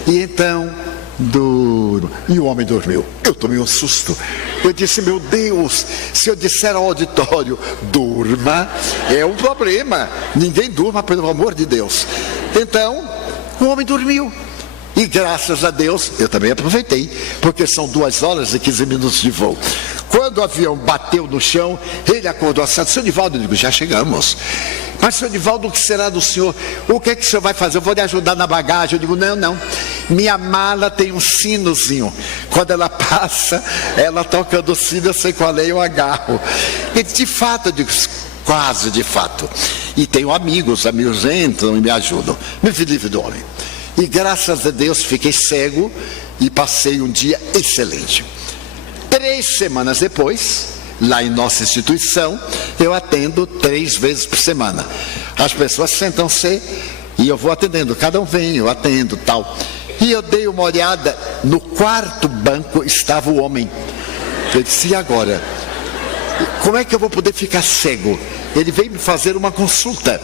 E então, durma. E o homem dormiu. Eu tomei um susto. Eu disse, meu Deus, se eu disser ao auditório, durma, é um problema. Ninguém durma, pelo amor de Deus. Então, o homem dormiu. E graças a Deus, eu também aproveitei, porque são 2 horas e 15 minutos de voo. Quando o avião bateu no chão, ele acordou assim, seu Edivaldo, eu digo, já chegamos. Mas, seu Edivaldo, o que será do senhor? O que é que o senhor vai fazer? Eu vou lhe ajudar na bagagem. Eu digo, não. Minha mala tem um sinozinho. Quando ela passa, ela tocando o sino, eu sei qual é, eu agarro. E de fato, eu digo, quase de fato. E tenho amigos entram e me ajudam. Me vi livre do homem. E graças a Deus fiquei cego e passei um dia excelente. 3 semanas depois, lá em nossa instituição, eu atendo 3 vezes por semana. As pessoas sentam-se e eu vou atendendo, cada um vem, eu atendo, tal. E eu dei uma olhada, no 4º banco estava o homem. Eu disse, e agora? Como é que eu vou poder ficar cego? Ele veio me fazer uma consulta.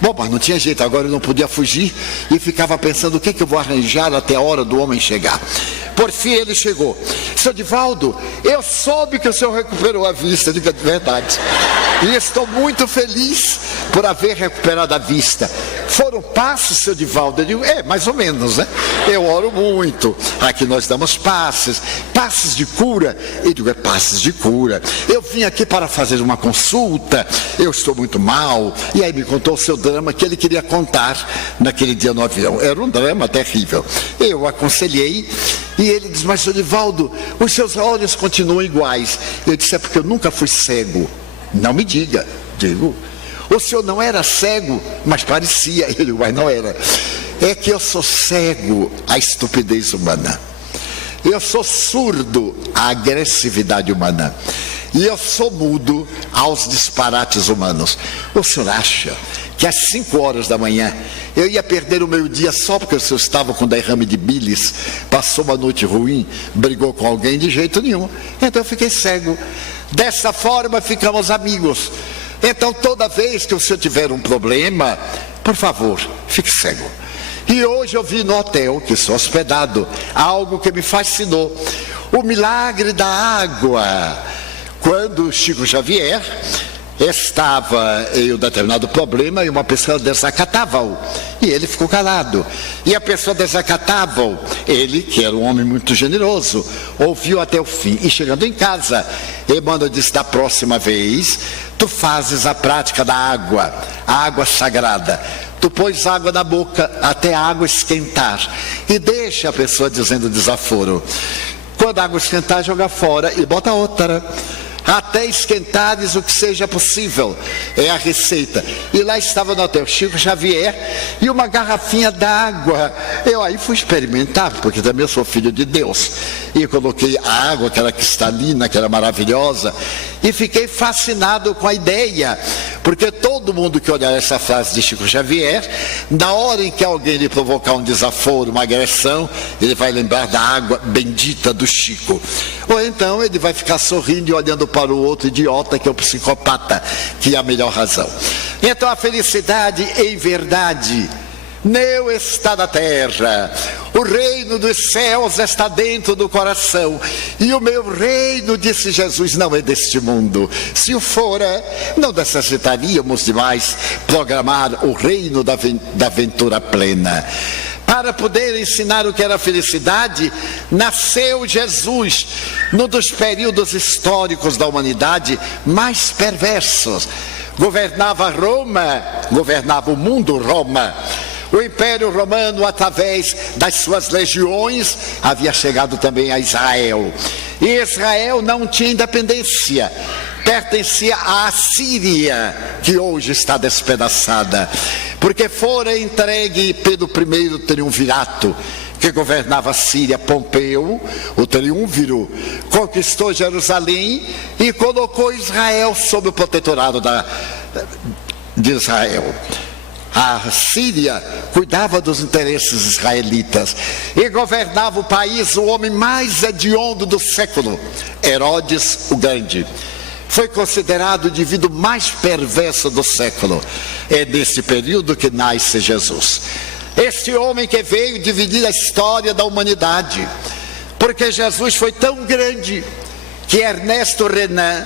Bom, mas não tinha jeito, agora eu não podia fugir e ficava pensando o que eu vou arranjar até a hora do homem chegar. Por fim ele chegou. Seu Edivaldo, eu soube que o senhor recuperou a vista. Eu digo, é verdade. E estou muito feliz por haver recuperado a vista. Foram passes, seu Divaldo? Eu digo, mais ou menos, né? Eu oro muito. Aqui nós damos passes de cura. Eu digo, passes de cura. Eu vim aqui para fazer uma consulta, eu estou muito mal. E aí me contou o seu drama que ele queria contar naquele dia no avião. Era um drama terrível. Eu aconselhei e ele disse, mas seu Divaldo, os seus olhos continuam iguais. Eu disse, é porque eu nunca fui cego. Não me diga. Digo, o senhor não era cego, mas parecia. Ele digo, mas não era. É que eu sou cego à estupidez humana. Eu sou surdo à agressividade humana. E eu sou mudo aos disparates humanos. O senhor acha que às 5 horas da manhã eu ia perder o meu dia só porque o senhor estava com derrame de bilis, passou uma noite ruim, brigou com alguém? De jeito nenhum. Então eu fiquei cego. Dessa forma ficamos amigos. Então toda vez que o senhor tiver um problema, por favor, fique cego. E hoje eu vi no hotel que sou hospedado algo que me fascinou: o milagre da água. Quando Chico Xavier estava em um determinado problema e uma pessoa desacatava-o, e ele ficou calado, e a pessoa desacatava-o, ele, que era um homem muito generoso, ouviu até o fim. E chegando em casa, Emmanuel disse, da próxima vez tu fazes a prática da água, a água sagrada. Tu pões água na boca até a água esquentar e deixa a pessoa dizendo desaforo. Quando a água esquentar, joga fora e bota outra, até esquentares o que seja possível. É a receita. E lá estava no hotel Chico Xavier e uma garrafinha d'água. Eu aí fui experimentar, porque também eu sou filho de Deus, e coloquei a água, que era cristalina, que era maravilhosa, e fiquei fascinado com a ideia, porque todo mundo que olhar essa frase de Chico Xavier, na hora em que alguém lhe provocar um desaforo, uma agressão, ele vai lembrar da água bendita do Chico. Ou então ele vai ficar sorrindo e olhando para o outro idiota, que é o psicopata, que é a melhor razão. Então a felicidade, em verdade, não está na terra. O reino dos céus está dentro do coração. E o meu reino, disse Jesus, não é deste mundo. Se o fora, não necessitaríamos de mais programar o reino da aventura plena. Para poder ensinar o que era felicidade, nasceu Jesus, num dos períodos históricos da humanidade mais perversos. Governava Roma, governava o mundo Roma. O Império Romano, através das suas legiões, havia chegado também a Israel. E Israel não tinha independência, pertencia à Síria, que hoje está despedaçada, porque fora entregue pelo primeiro triunvirato, que governava a Síria, Pompeu, o triunviro, conquistou Jerusalém e colocou Israel sob o protetorado de Israel. A Síria cuidava dos interesses israelitas e governava o país o homem mais hediondo do século, Herodes o Grande. Foi considerado o indivíduo mais perverso do século. É nesse período que nasce Jesus. Este homem que veio dividir a história da humanidade, porque Jesus foi tão grande que Ernesto Renan,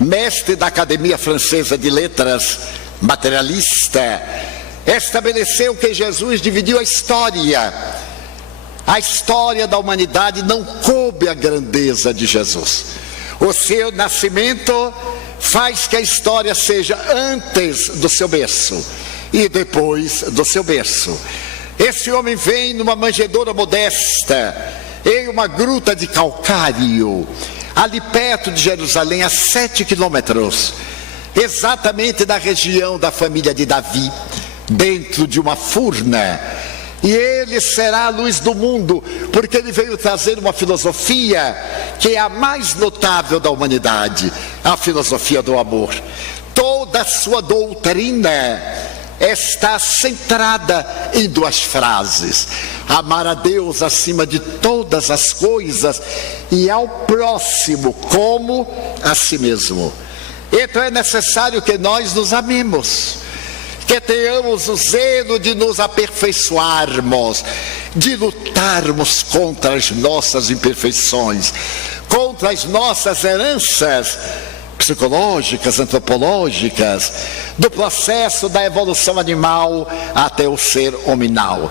mestre da Academia Francesa de Letras, materialista, estabeleceu que Jesus dividiu a história. A história da humanidade não coube a grandeza de Jesus. O seu nascimento faz que a história seja antes do seu berço e depois do seu berço. Esse homem vem numa manjedoura modesta, em uma gruta de calcário, ali perto de Jerusalém, a 7 quilômetros, exatamente da região da família de Davi, dentro de uma furna. E ele será a luz do mundo, porque ele veio trazer uma filosofia que é a mais notável da humanidade, a filosofia do amor. Toda a sua doutrina está centrada em 2 frases: amar a Deus acima de todas as coisas e ao próximo como a si mesmo. Então é necessário que nós nos amemos, que tenhamos o zelo de nos aperfeiçoarmos, de lutarmos contra as nossas imperfeições, contra as nossas heranças, psicológicas, antropológicas, do processo da evolução animal até o ser hominal.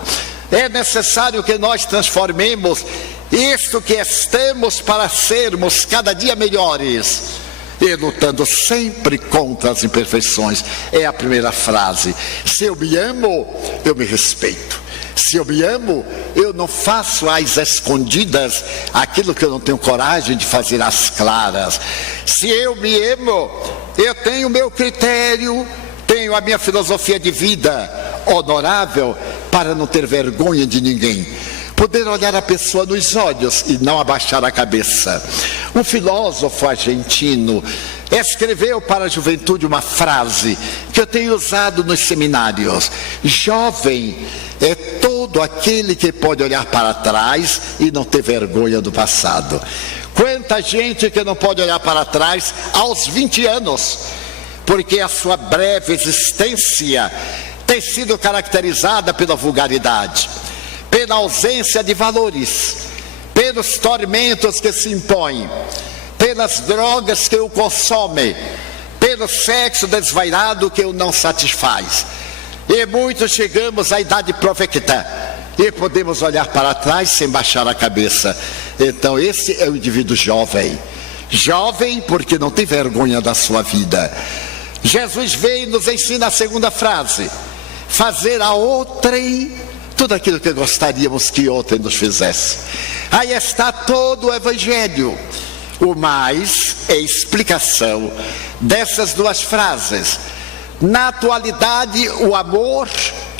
É necessário que nós transformemos isto que estamos para sermos cada dia melhores, e lutando sempre contra as imperfeições. É a primeira frase. Se eu me amo, eu me respeito. Se eu me amo, eu não faço às escondidas aquilo que eu não tenho coragem de fazer às claras. Se eu me amo, eu tenho o meu critério, tenho a minha filosofia de vida honorável, para não ter vergonha de ninguém. Poder olhar a pessoa nos olhos e não abaixar a cabeça. Um filósofo argentino escreveu para a juventude uma frase que eu tenho usado nos seminários: jovem é todo aquele que pode olhar para trás e não ter vergonha do passado. Quanta gente que não pode olhar para trás aos 20 anos, porque a sua breve existência tem sido caracterizada pela vulgaridade, pela ausência de valores, pelos tormentos que se impõem, pelas drogas que o consomem, pelo sexo desvairado que o não satisfaz. E muitos chegamos à idade provecta e podemos olhar para trás sem baixar a cabeça. Então esse é o indivíduo jovem. Jovem porque não tem vergonha da sua vida. Jesus veio e nos ensina a segunda frase: fazer a outrem tudo aquilo que gostaríamos que outrem nos fizesse. Aí está todo o Evangelho. O mais é explicação dessas duas frases. Na atualidade, o amor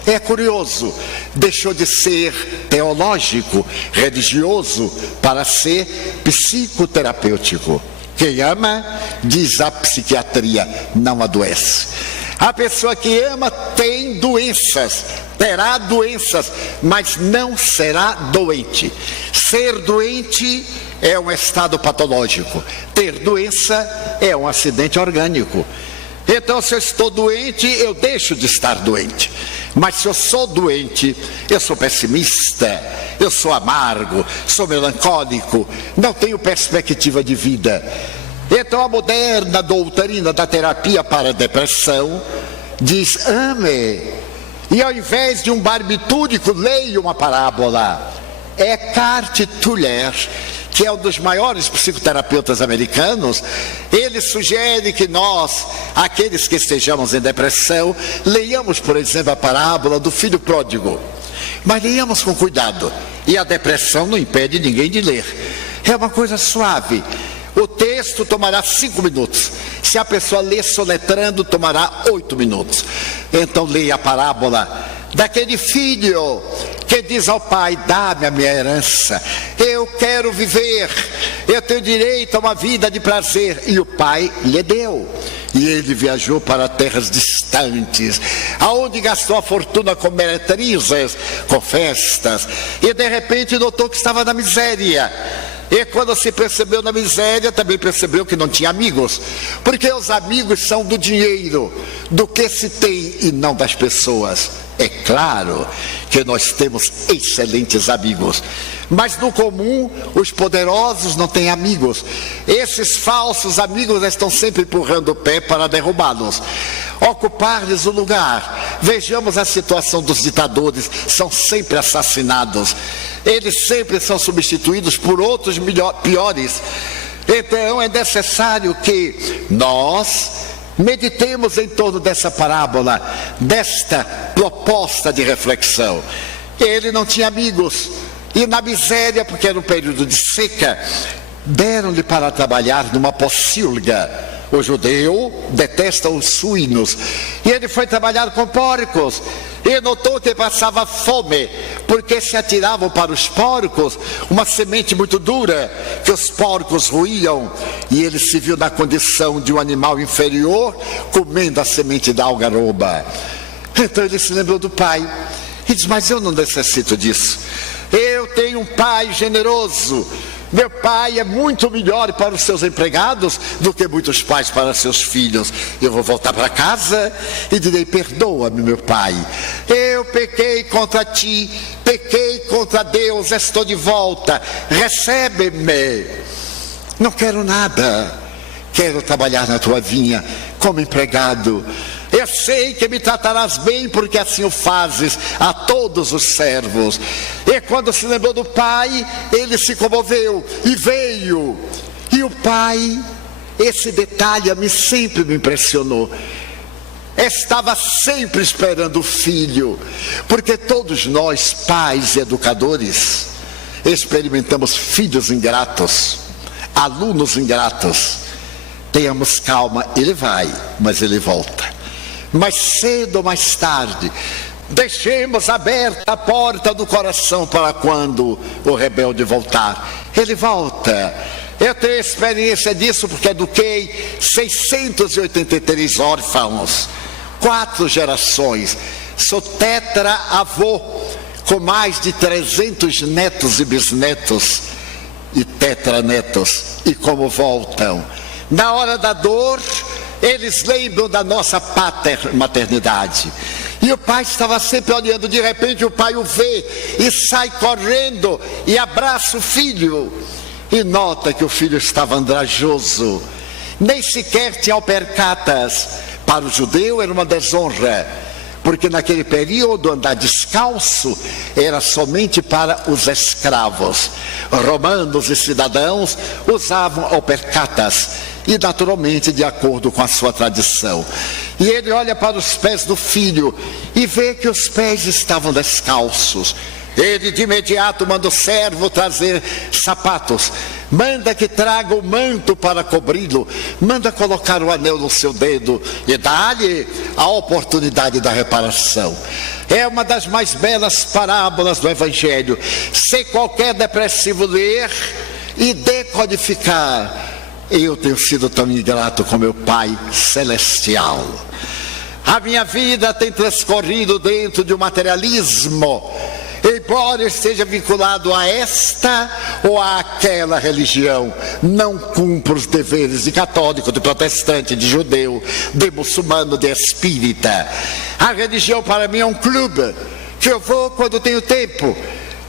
é curioso, deixou de ser teológico, religioso, para ser psicoterapêutico. Quem ama, diz a psiquiatria, não adoece. A pessoa que ama tem doenças, terá doenças, mas não será doente. Ser doente é um estado patológico, ter doença é um acidente orgânico. Então, se eu estou doente, eu deixo de estar doente. Mas se eu sou doente, eu sou pessimista, eu sou amargo, sou melancólico, não tenho perspectiva de vida. Então a moderna doutrina da terapia para a depressão diz: ame. E ao invés de um barbitúrico, leia uma parábola. Eckhart Tolle, que é um dos maiores psicoterapeutas americanos, ele sugere que nós, aqueles que estejamos em depressão, leiamos, por exemplo, a parábola do filho pródigo. Mas leiamos com cuidado. E a depressão não impede ninguém de ler. É uma coisa suave. O texto tomará 5 minutos. Se a pessoa ler soletrando, tomará 8 minutos. Então leia a parábola daquele filho que diz ao pai: dá-me a minha herança, eu quero viver, eu tenho direito a uma vida de prazer. E o pai lhe deu. E ele viajou para terras distantes, aonde gastou a fortuna com meretrizes, com festas, e de repente notou que estava na miséria. E quando se percebeu na miséria, também percebeu que não tinha amigos, porque os amigos são do dinheiro, do que se tem e não das pessoas. É claro que nós temos excelentes amigos, mas no comum os poderosos não têm amigos. Esses falsos amigos estão sempre empurrando o pé para derrubá-los, ocupar-lhes o lugar. Vejamos a situação dos ditadores, são sempre assassinados. Eles sempre são substituídos por outros piores. Então é necessário que nós meditemos em torno dessa parábola, desta proposta de reflexão. Ele não tinha amigos, e na miséria, porque era um período de seca, deram-lhe para trabalhar numa pocilga. O judeu detesta os suínos, e ele foi trabalhar com porcos, e notou que passava fome, porque se atiravam para os porcos uma semente muito dura, que os porcos roíam, e ele se viu na condição de um animal inferior, comendo a semente da algaroba. Então ele se lembrou do pai, e diz: mas eu não necessito disso, eu tenho um pai generoso. Meu pai é muito melhor para os seus empregados do que muitos pais para seus filhos. Eu vou voltar para casa e direi: perdoa-me, meu pai, eu pequei contra ti, pequei contra Deus, estou de volta, recebe-me. Não quero nada, quero trabalhar na tua vinha como empregado. Eu sei que me tratarás bem, porque assim o fazes a todos os servos. E quando se lembrou do pai, ele se comoveu e veio. E o pai, esse detalhe a mim sempre me impressionou, estava sempre esperando o filho, porque todos nós, pais e educadores, experimentamos filhos ingratos, alunos ingratos. Tenhamos calma, ele vai, mas ele volta. Mais cedo ou mais tarde, deixemos aberta a porta do coração para quando o rebelde voltar. Ele volta. Eu tenho experiência disso porque eduquei 683 órfãos, 4 gerações. Sou tetra-avô, com mais de 300 netos e bisnetos e tetranetos. E como voltam? Na hora da dor, eles lembram da nossa maternidade. E o pai estava sempre olhando. De repente o pai o vê e sai correndo e abraça o filho. E nota que o filho estava andrajoso, nem sequer tinha alpercatas. Para o judeu era uma desonra, porque naquele período andar descalço era somente para os escravos. Romanos e cidadãos usavam alpercatas, e naturalmente de acordo com a sua tradição. E ele olha para os pés do filho e vê que os pés estavam descalços. Ele de imediato manda o servo trazer sapatos, manda que traga o manto para cobri-lo, manda colocar o anel no seu dedo e dá-lhe a oportunidade da reparação. É uma das mais belas parábolas do Evangelho. Se qualquer depressivo ler e decodificar, eu tenho sido tão ingrato com meu Pai Celestial. A minha vida tem transcorrido dentro de um materialismo, embora esteja vinculado a esta ou a aquela religião. Não cumpro os deveres de católico, de protestante, de judeu, de muçulmano, de espírita. A religião para mim é um clube que eu vou quando tenho tempo.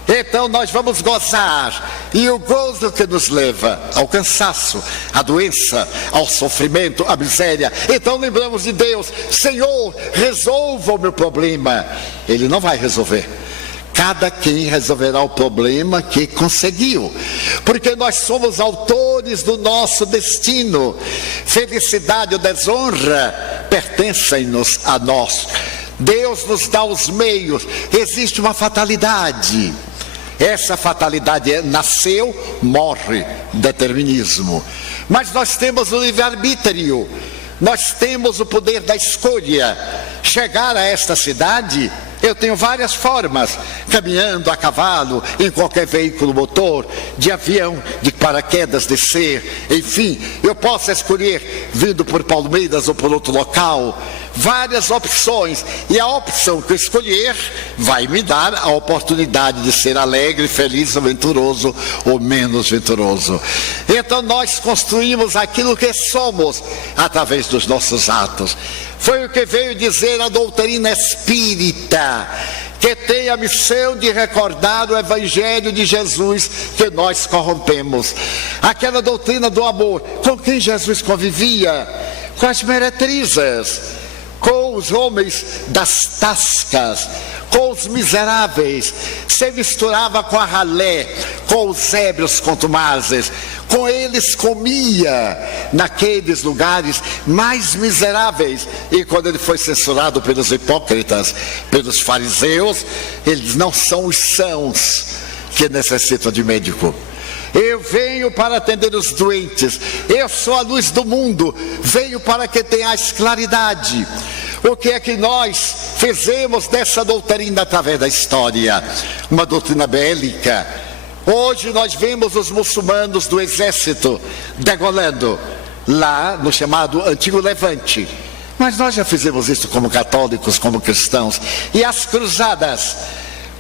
Então nós vamos gozar, e o gozo que nos leva ao cansaço, à doença, ao sofrimento, à miséria. Então lembramos de Deus: Senhor, resolva o meu problema. Ele não vai resolver. Cada quem resolverá o problema que conseguiu, porque nós somos autores do nosso destino. Felicidade ou desonra pertencem-nos a nós. Deus nos dá os meios. Existe uma fatalidade. Essa fatalidade nasceu, morre, determinismo. Mas nós temos o livre-arbítrio, nós temos o poder da escolha. Chegar a esta cidade, eu tenho várias formas: caminhando, a cavalo, em qualquer veículo motor, de avião, de paraquedas, descer, enfim, eu posso escolher vindo por Palmeiras ou por outro local. Várias opções, e a opção que eu escolher vai me dar a oportunidade de ser alegre, feliz, venturoso ou menos venturoso. Então nós construímos aquilo que somos através dos nossos atos. Foi o que veio dizer a doutrina espírita, que tem a missão de recordar o Evangelho de Jesus que nós corrompemos. Aquela doutrina do amor, com quem Jesus convivia? Com as meretrizes, com os homens das tascas, com os miseráveis, se misturava com a ralé, com os ébrios contumazes, com eles comia naqueles lugares mais miseráveis. E quando ele foi censurado pelos hipócritas, pelos fariseus, eles: não são os sãos que necessitam de médico. Eu venho para atender os doentes, eu sou a luz do mundo, venho para que tenhais claridade. O que é que nós fizemos dessa doutrina através da história? Uma doutrina bélica. Hoje nós vemos os muçulmanos do exército degolando lá no chamado Antigo Levante. Mas nós já fizemos isso como católicos, como cristãos. E as cruzadas,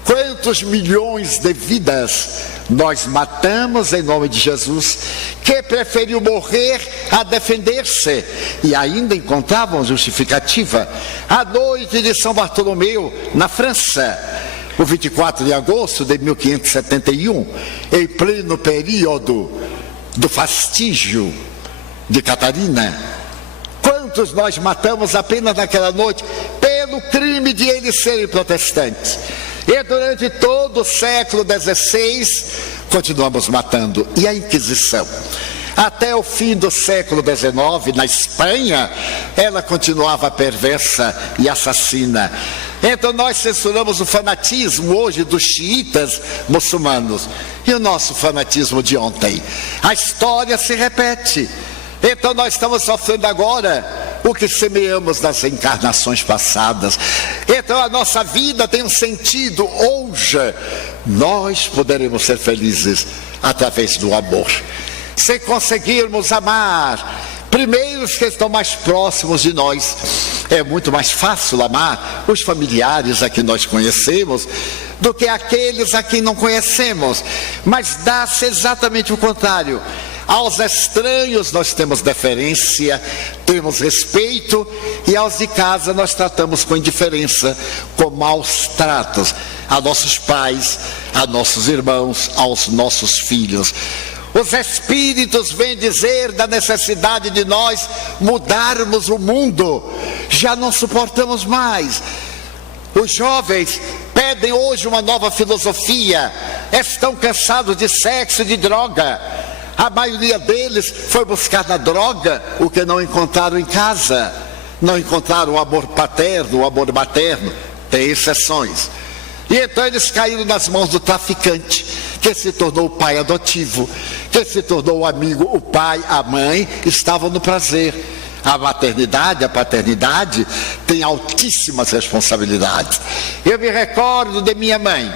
quantos milhões de vidas nós matamos em nome de Jesus, que preferiu morrer a defender-se, e ainda encontravam justificativa. A noite de São Bartolomeu, na França, o 24 de agosto de 1571, em pleno período do fastígio de Catarina. Quantos nós matamos apenas naquela noite pelo crime de eles serem protestantes? E durante todo o século XVI continuamos matando. E a Inquisição? Até o fim do século XIX, na Espanha, ela continuava perversa e assassina. Então nós censuramos o fanatismo hoje dos xiitas muçulmanos e o nosso fanatismo de ontem. A história se repete. Então nós estamos sofrendo agora o que semeamos nas encarnações passadas. Então a nossa vida tem um sentido. Hoje nós poderemos ser felizes através do amor. Se conseguirmos amar primeiro os que estão mais próximos de nós, é muito mais fácil amar os familiares a quem nós conhecemos do que aqueles a quem não conhecemos. Mas dá-se exatamente o contrário. Aos estranhos nós temos deferência, temos respeito, e aos de casa nós tratamos com indiferença, com maus tratos a nossos pais, a nossos irmãos, aos nossos filhos. Os Espíritos vêm dizer da necessidade de nós mudarmos o mundo. Já não suportamos mais. Os jovens pedem hoje uma nova filosofia. Estão cansados de sexo e de droga. A maioria deles foi buscar na droga o que não encontraram em casa. Não encontraram o amor paterno, o amor materno. Tem exceções. E então eles caíram nas mãos do traficante, que se tornou o pai adotivo, que se tornou o amigo. O pai, a mãe estavam no prazer. A maternidade, a paternidade tem altíssimas responsabilidades. Eu me recordo de minha mãe,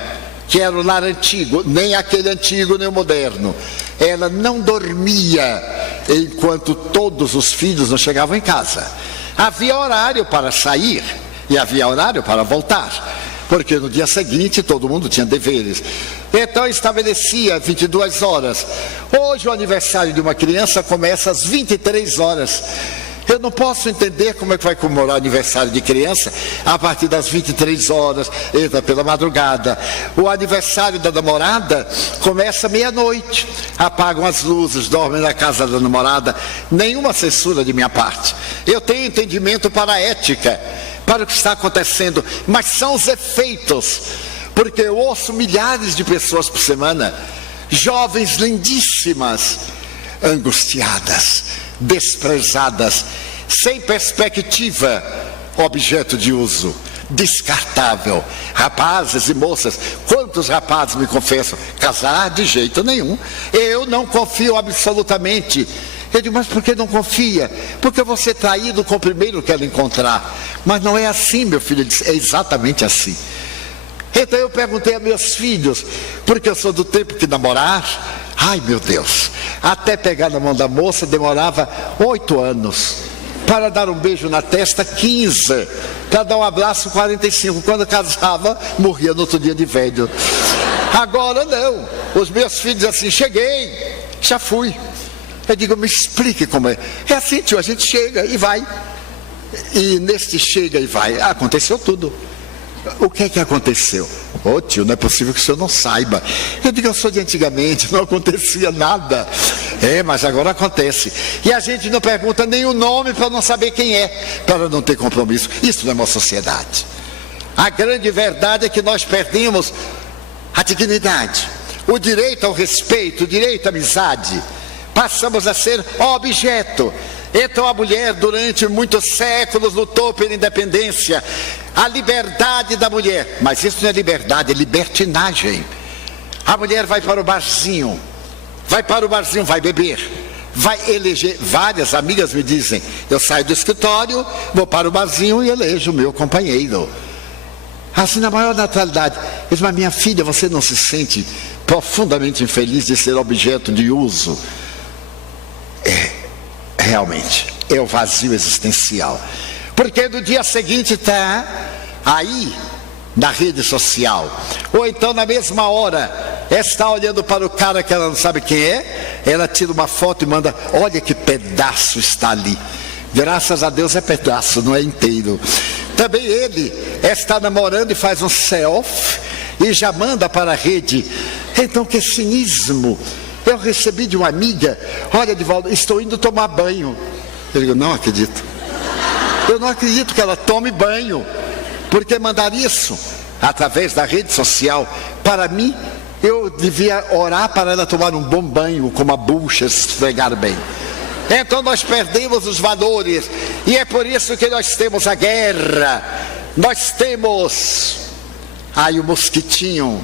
que era o lar antigo, nem aquele antigo nem o moderno. Ela não dormia enquanto todos os filhos não chegavam em casa. Havia horário para sair e havia horário para voltar, porque no dia seguinte todo mundo tinha deveres. Então estabelecia 22 horas. Hoje o aniversário de uma criança começa às 23 horas. Eu não posso entender como é que vai comemorar o aniversário de criança a partir das 23 horas, entra pela madrugada. O aniversário da namorada começa meia-noite, apagam as luzes, dormem na casa da namorada. Nenhuma censura de minha parte. Eu tenho entendimento para a ética, para o que está acontecendo, mas são os efeitos, porque eu ouço milhares de pessoas por semana, jovens lindíssimas, angustiadas, desprezadas, sem perspectiva, objeto de uso, descartável. Rapazes e moças, quantos rapazes me confessam, casar de jeito nenhum, eu não confio absolutamente. Eu digo, mas por que não confia? Porque eu vou ser traído com o primeiro que ela encontrar. Mas não é assim, meu filho. Ele disse, é exatamente assim. Então eu perguntei a meus filhos, porque eu sou do tempo que namorar, ai meu Deus, até pegar na mão da moça demorava 8 anos, para dar um beijo na testa 15, para dar um abraço 45, quando casava morria no outro dia de velho. Agora não, os meus filhos assim, cheguei, já fui. Eu digo, me explique como é. É assim, tio, a gente chega e vai. E neste chega e vai, aconteceu tudo. O que é que aconteceu? Ô tio, não é possível que o senhor não saiba. Eu digo, eu sou de antigamente, não acontecia nada. É, mas agora acontece. E a gente não pergunta nem o nome para não saber quem é, para não ter compromisso. Isso não é uma sociedade. A grande verdade é que nós perdemos a dignidade, o direito ao respeito, o direito à amizade. Passamos a ser objeto. Então a mulher durante muitos séculos lutou pela independência, a liberdade da mulher. Mas isso não é liberdade, é libertinagem. A mulher vai para o barzinho, vai beber, vai eleger. Várias amigas me dizem, eu saio do escritório, vou para o barzinho e elejo o meu companheiro. Assim, na maior naturalidade. Eu digo, mas minha filha, você não se sente profundamente infeliz de ser objeto de uso? Realmente, é o vazio existencial. Porque no dia seguinte está aí, na rede social. Ou então na mesma hora, está olhando para o cara que ela não sabe quem é, ela tira uma foto e manda, olha que pedaço está ali. Graças a Deus é pedaço, não é inteiro. Também ele está namorando e faz um selfie e já manda para a rede. Então que cinismo. eu recebi de uma amiga, olha, Divaldo, estou indo tomar banho. Eu digo, não acredito. Eu não acredito que ela tome banho, porque mandar isso através da rede social, para mim, eu devia orar para ela tomar um bom banho, com uma bucha, esfregar bem. Então nós perdemos os valores, e é por isso que nós temos a guerra, nós temos aí o mosquitinho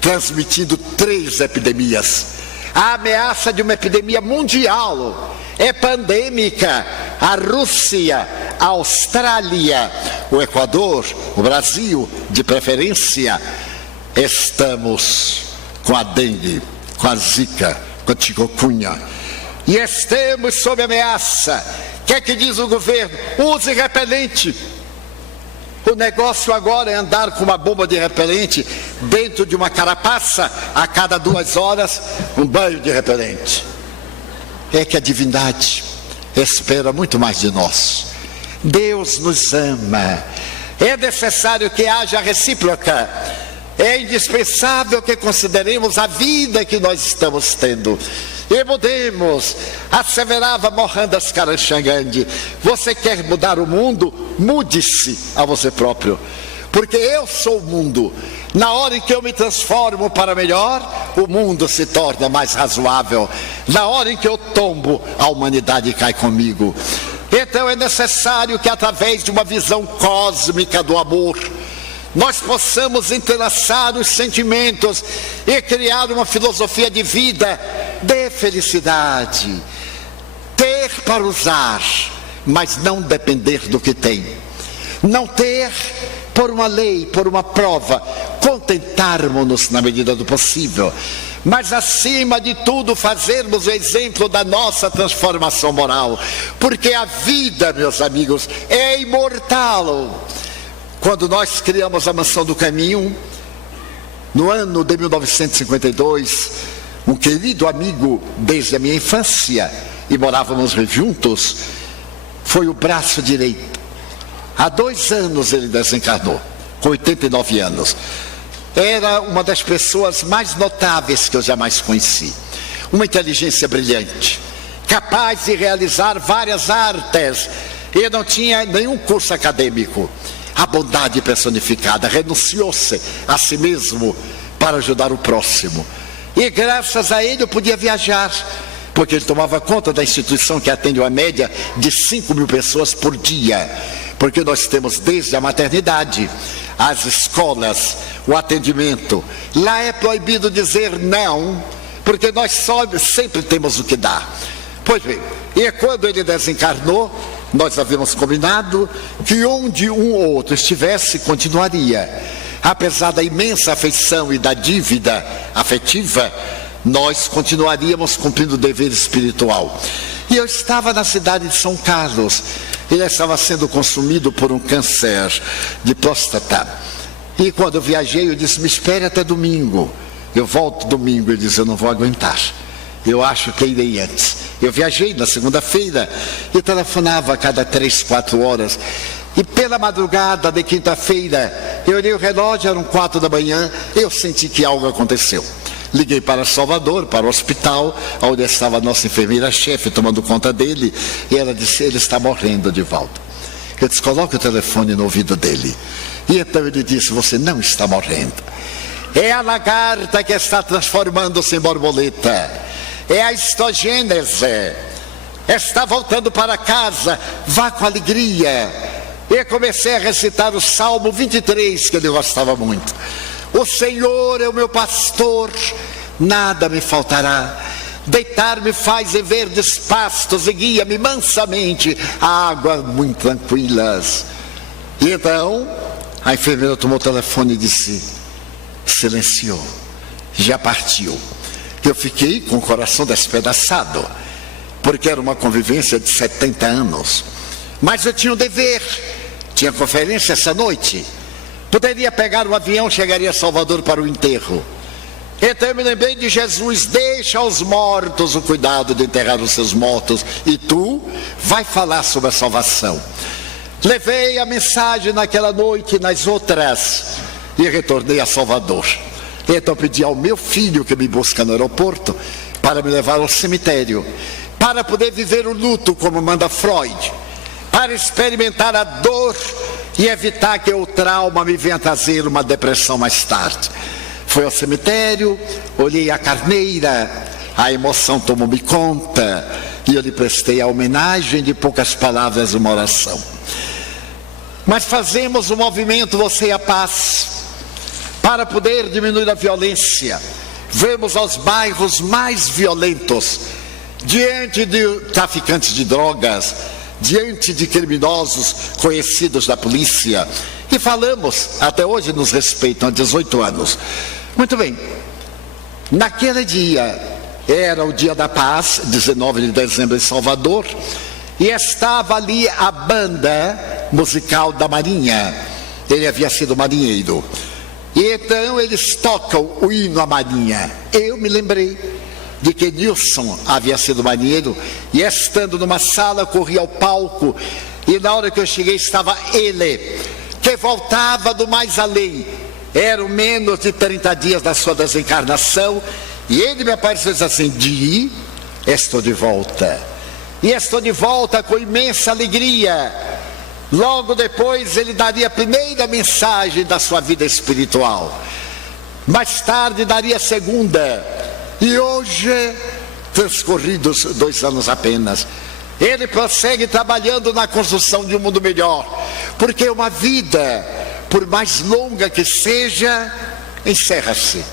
transmitindo 3 epidemias. A ameaça de uma epidemia mundial, é pandêmica. A Rússia, a Austrália, o Equador, o Brasil, de preferência, estamos com a dengue, com a zika, com a chikungunya, e estamos sob ameaça. O que é que diz o governo? Use repelente. O negócio agora é andar com uma bomba de repelente dentro de uma carapaça, a cada 2 horas, um banho de repelente. É que a divindade espera muito mais de nós. Deus nos ama. É necessário que haja recíproca. É indispensável que consideremos a vida que nós estamos tendo. E mudemos. Asseverava Mohandas Karamchand: você quer mudar o mundo? Mude-se a você próprio. Porque eu sou o mundo. Na hora em que eu me transformo para melhor, o mundo se torna mais razoável. Na hora em que eu tombo, a humanidade cai comigo. Então é necessário que, através de uma visão cósmica do amor, nós possamos entrelaçar os sentimentos e criar uma filosofia de vida de felicidade. Ter para usar, mas não depender do que tem. Não ter por uma lei, por uma prova. Contentarmos-nos na medida do possível. Mas acima de tudo fazermos o exemplo da nossa transformação moral. Porque a vida, meus amigos, é imortal. Quando nós criamos a Mansão do Caminho, no ano de 1952, um querido amigo desde a minha infância, e morávamos juntos, foi o braço direito. Há 2 anos ele desencarnou, com 89 anos. Era uma das pessoas mais notáveis que eu jamais conheci. Uma inteligência brilhante, capaz de realizar várias artes, e não tinha nenhum curso acadêmico. A bondade personificada, renunciou-se a si mesmo para ajudar o próximo. E graças a ele eu podia viajar, porque ele tomava conta da instituição que atende uma média de 5.000 pessoas por dia. Porque nós temos desde a maternidade, as escolas, o atendimento. Lá é proibido dizer não, porque nós sempre temos o que dar. Pois bem, e quando ele desencarnou, nós havíamos combinado que onde um ou outro estivesse, continuaria. Apesar da imensa afeição e da dívida afetiva, nós continuaríamos cumprindo o dever espiritual. E eu estava na cidade de São Carlos. Ele estava sendo consumido por um câncer de próstata. E quando eu viajei, eu disse: me espere até domingo. Eu volto domingo. Ele disse: eu não vou aguentar. Eu acho que irei antes. Eu viajei na segunda-feira e telefonava a cada 3, 4 horas. E pela madrugada de quinta-feira, eu olhei o relógio, eram 4 da manhã, eu senti que algo aconteceu. Liguei para Salvador, para o hospital, onde estava a nossa enfermeira-chefe tomando conta dele, e ela disse: ele está morrendo, Divaldo. Eu disse: coloque o telefone no ouvido dele. E então ele disse: você não está morrendo. É a lagarta que está transformando-se em borboleta. É a histogênese. Está voltando para casa, vá com alegria. E comecei a recitar o Salmo 23, que ele gostava muito. O Senhor é o meu pastor, nada me faltará. Deitar-me faz em verdes pastos e guia-me mansamente a águas muito tranquilas. E então, a enfermeira tomou o telefone e disse: silenciou, já partiu. Eu fiquei com o coração despedaçado, porque era uma convivência de 70 anos. Mas eu tinha um dever, tinha conferência essa noite. Poderia pegar um avião, chegaria a Salvador para o enterro. Então eu me lembrei de Jesus: deixa aos mortos o cuidado de enterrar os seus mortos, e tu vai falar sobre a salvação. Levei a mensagem naquela noite e nas outras, e retornei a Salvador. Então pedi ao meu filho que me busca no aeroporto para me levar ao cemitério, para poder viver o luto como manda Freud, para experimentar a dor e evitar que o trauma me venha trazer uma depressão mais tarde. Fui ao cemitério, olhei a carneira, a emoção tomou-me conta e eu lhe prestei a homenagem de poucas palavras, uma oração. Mas fazemos o movimento Você e a Paz para poder diminuir a violência. Vemos aos bairros mais violentos, diante de traficantes de drogas, diante de criminosos conhecidos da polícia, e falamos, até hoje nos respeitam há 18 anos. Muito bem, naquele dia, era o Dia da Paz, 19 de dezembro em Salvador, e estava ali a banda musical da Marinha. Ele havia sido marinheiro, e então eles tocam o hino à Marinha. Eu me lembrei de que Nilson havia sido marinheiro, e estando numa sala, corri ao palco, e na hora que eu cheguei estava ele, que voltava do mais além. Eram menos de 30 dias da sua desencarnação, e ele me apareceu e disse assim: Di, estou de volta, e estou de volta com imensa alegria. Logo depois ele daria a primeira mensagem da sua vida espiritual, mais tarde daria a segunda, e hoje, transcorridos 2 anos apenas, ele prossegue trabalhando na construção de um mundo melhor, porque uma vida, por mais longa que seja, encerra-se.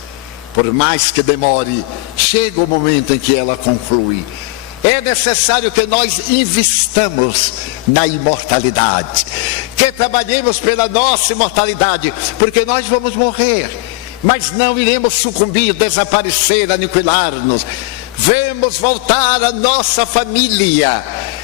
Por mais que demore, chega o momento em que ela conclui. É necessário que nós investamos na imortalidade, que trabalhemos pela nossa imortalidade, porque nós vamos morrer, mas não iremos sucumbir, desaparecer, aniquilar-nos. Vamos voltar à nossa família,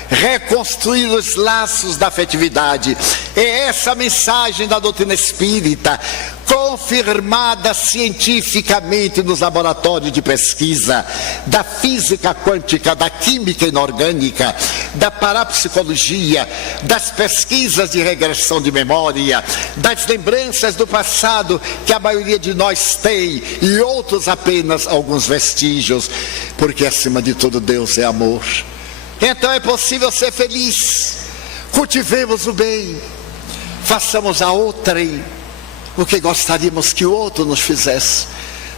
reconstruir os laços da afetividade. É essa a mensagem da doutrina espírita, confirmada cientificamente nos laboratórios de pesquisa da física quântica, da química inorgânica, da parapsicologia, das pesquisas de regressão de memória, das lembranças do passado que a maioria de nós tem, e outros apenas alguns vestígios, porque acima de tudo Deus é amor. Então é possível ser feliz. Cultivemos o bem, façamos a outrem o que gostaríamos que o outro nos fizesse.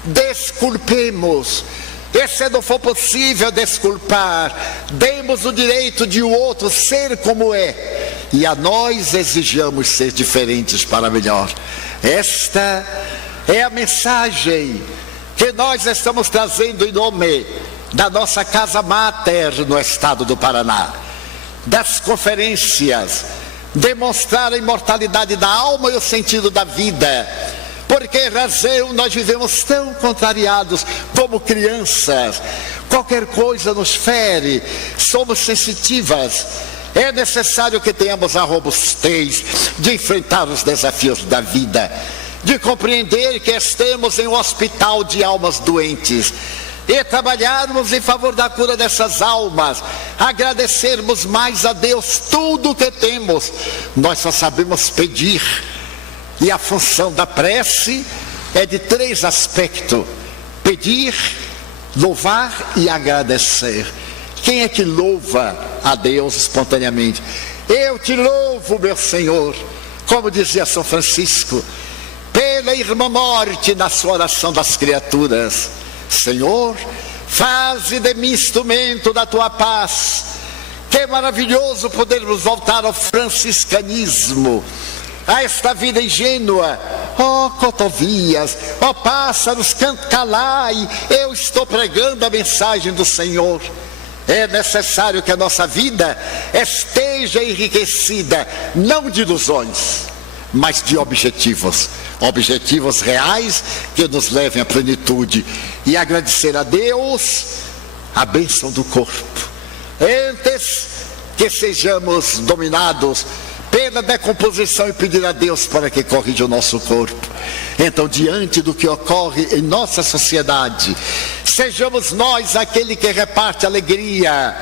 Desculpemos, e se não for possível desculpar, demos o direito de o outro ser como é, e a nós exijamos ser diferentes para melhor. Esta é a mensagem que nós estamos trazendo em nome da nossa casa máter no estado do Paraná, das conferências, demonstrar a imortalidade da alma e o sentido da vida. Por que razão nós vivemos tão contrariados como crianças? Qualquer coisa nos fere, somos sensitivas. É necessário que tenhamos a robustez de enfrentar os desafios da vida, de compreender que estamos em um hospital de almas doentes, e trabalharmos em favor da cura dessas almas, agradecermos mais a Deus tudo o que temos. Nós só sabemos pedir, e a função da prece é de 3 aspectos: pedir, louvar e agradecer. Quem é que louva a Deus espontaneamente? Eu te louvo, meu Senhor, como dizia São Francisco, pela irmã morte na sua oração das criaturas. Senhor, faze de mim instrumento da tua paz. Que maravilhoso podermos voltar ao franciscanismo, a esta vida ingênua. Ó cotovias, ó pássaros, calai, eu estou pregando a mensagem do Senhor. É necessário que a nossa vida esteja enriquecida, não de ilusões, mas de objetivos reais que nos levem à plenitude, e agradecer a Deus a bênção do corpo, antes que sejamos dominados pela decomposição, e pedir a Deus para que corrija o nosso corpo. Então, diante do que ocorre em nossa sociedade, sejamos nós aquele que reparte alegria,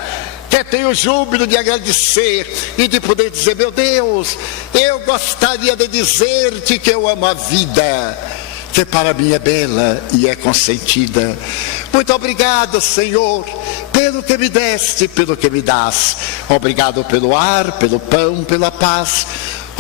que tem o júbilo de agradecer e de poder dizer: meu Deus, eu gostaria de dizer-te que eu amo a vida, que para mim é bela e é consentida. Muito obrigado, Senhor, pelo que me deste, pelo que me dás. Obrigado pelo ar, pelo pão, pela paz.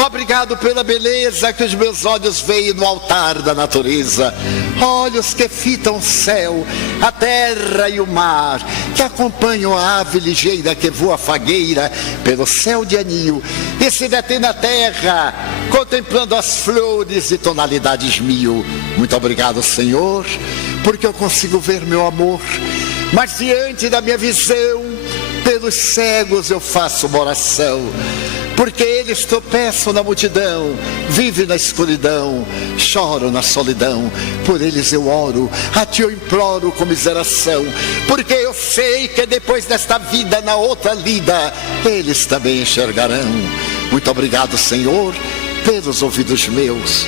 Obrigado pela beleza que os meus olhos veem no altar da natureza. Olhos que fitam o céu, a terra e o mar, que acompanham a ave ligeira que voa fagueira pelo céu de anil e se detém na terra, contemplando as flores de tonalidades mil. Muito obrigado, Senhor, porque eu consigo ver meu amor, mas diante da minha visão, pelos cegos eu faço uma oração. Porque eles tropeçam na multidão, vivem na escuridão, choram na solidão. Por eles eu oro, a ti eu imploro comiseração. Porque eu sei que depois desta vida, na outra lida, eles também enxergarão. Muito obrigado, Senhor, pelos ouvidos meus,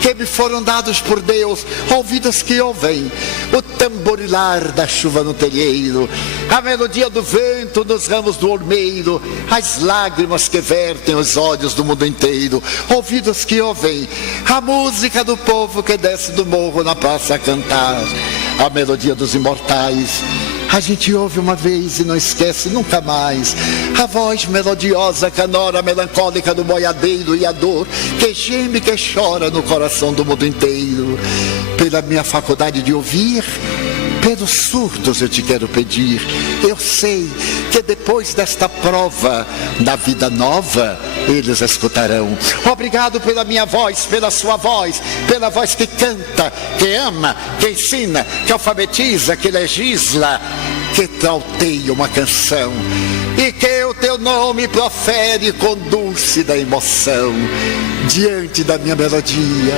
que me foram dados por Deus, ouvidos que ouvem o tamborilar da chuva no telheiro, a melodia do vento nos ramos do ormeiro, as lágrimas que vertem os olhos do mundo inteiro, ouvidos que ouvem a música do povo que desce do morro na praça a cantar, a melodia dos imortais. A gente ouve uma vez e não esquece nunca mais a voz melodiosa, canora, melancólica do boiadeiro e a dor que geme, que chora no coração do mundo inteiro. Pela minha faculdade de ouvir, pelos surdos eu te quero pedir. Eu sei que depois desta prova da vida nova, eles escutarão. Obrigado pela minha voz, pela sua voz, pela voz que canta, que ama, que ensina, que alfabetiza, que legisla, que trauteia uma canção e que o teu nome profere com dúlcida emoção. Diante da minha melodia,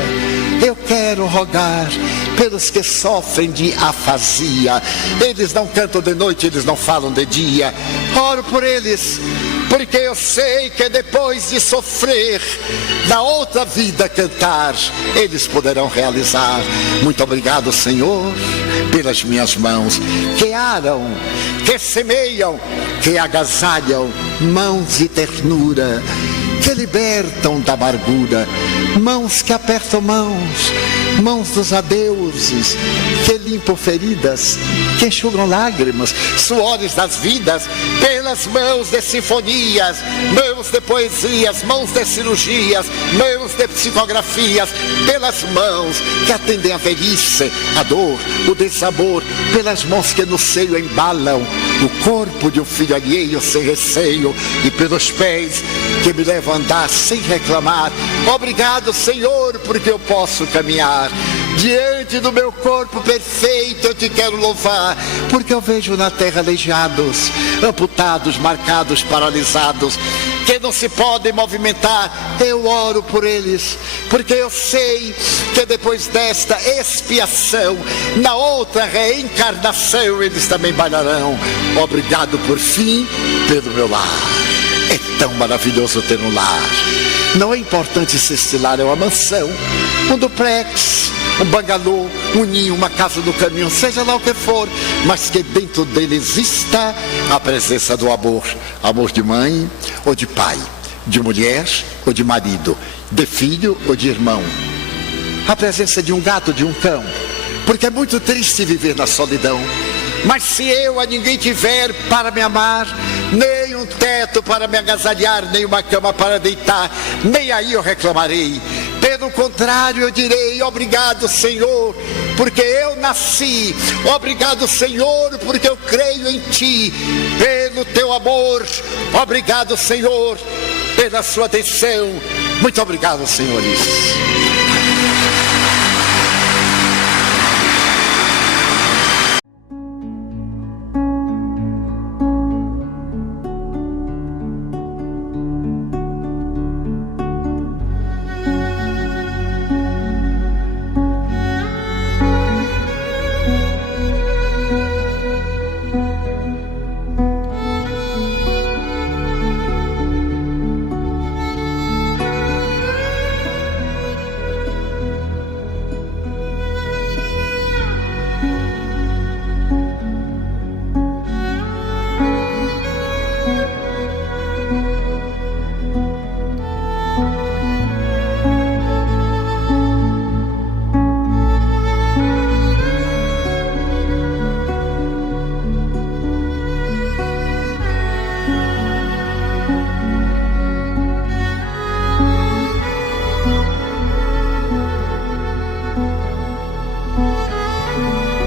eu quero rogar pelos que sofrem de afasia. Eles não cantam de noite, eles não falam de dia. Oro por eles, porque eu sei que depois de sofrer, na outra vida cantar, eles poderão realizar. Muito obrigado, Senhor, pelas minhas mãos que aram, que semeiam, que agasalham, mãos de ternura, que libertam da amargura, mãos que apertam mãos, mãos dos adeuses, que limpam feridas, que enxugam lágrimas, suores das vidas, pelas mãos de sinfonias, mãos de poesias, mãos de cirurgias, mãos de psicografias, pelas mãos que atendem a velhice, a dor, o desamor, pelas mãos que no seio embalam o corpo de um filho alheio sem receio, e pelos pés que me levam a andar sem reclamar. Obrigado, Senhor, porque eu posso caminhar. Diante do meu corpo perfeito eu te quero louvar, porque eu vejo na terra aleijados, amputados, marcados, paralisados, que não se podem movimentar. Eu oro por eles, porque eu sei que depois desta expiação, na outra reencarnação, eles também bailarão. Obrigado por fim pelo meu lar. É tão maravilhoso ter um lar. Não é importante se este lar é uma mansão, um duplex, um bangalô, um ninho, uma casa do caminho, seja lá o que for, mas que dentro dele exista a presença do amor. Amor de mãe ou de pai, de mulher ou de marido, de filho ou de irmão. A presença de um gato, de um cão, porque é muito triste viver na solidão. Mas se eu a ninguém tiver para me amar, nem um teto para me agasalhar, nem uma cama para deitar, nem aí eu reclamarei. Pelo contrário, eu direi: obrigado, Senhor, porque eu nasci. Obrigado, Senhor, porque eu creio em ti. Pelo teu amor, obrigado, Senhor, pela sua atenção. Muito obrigado, senhores.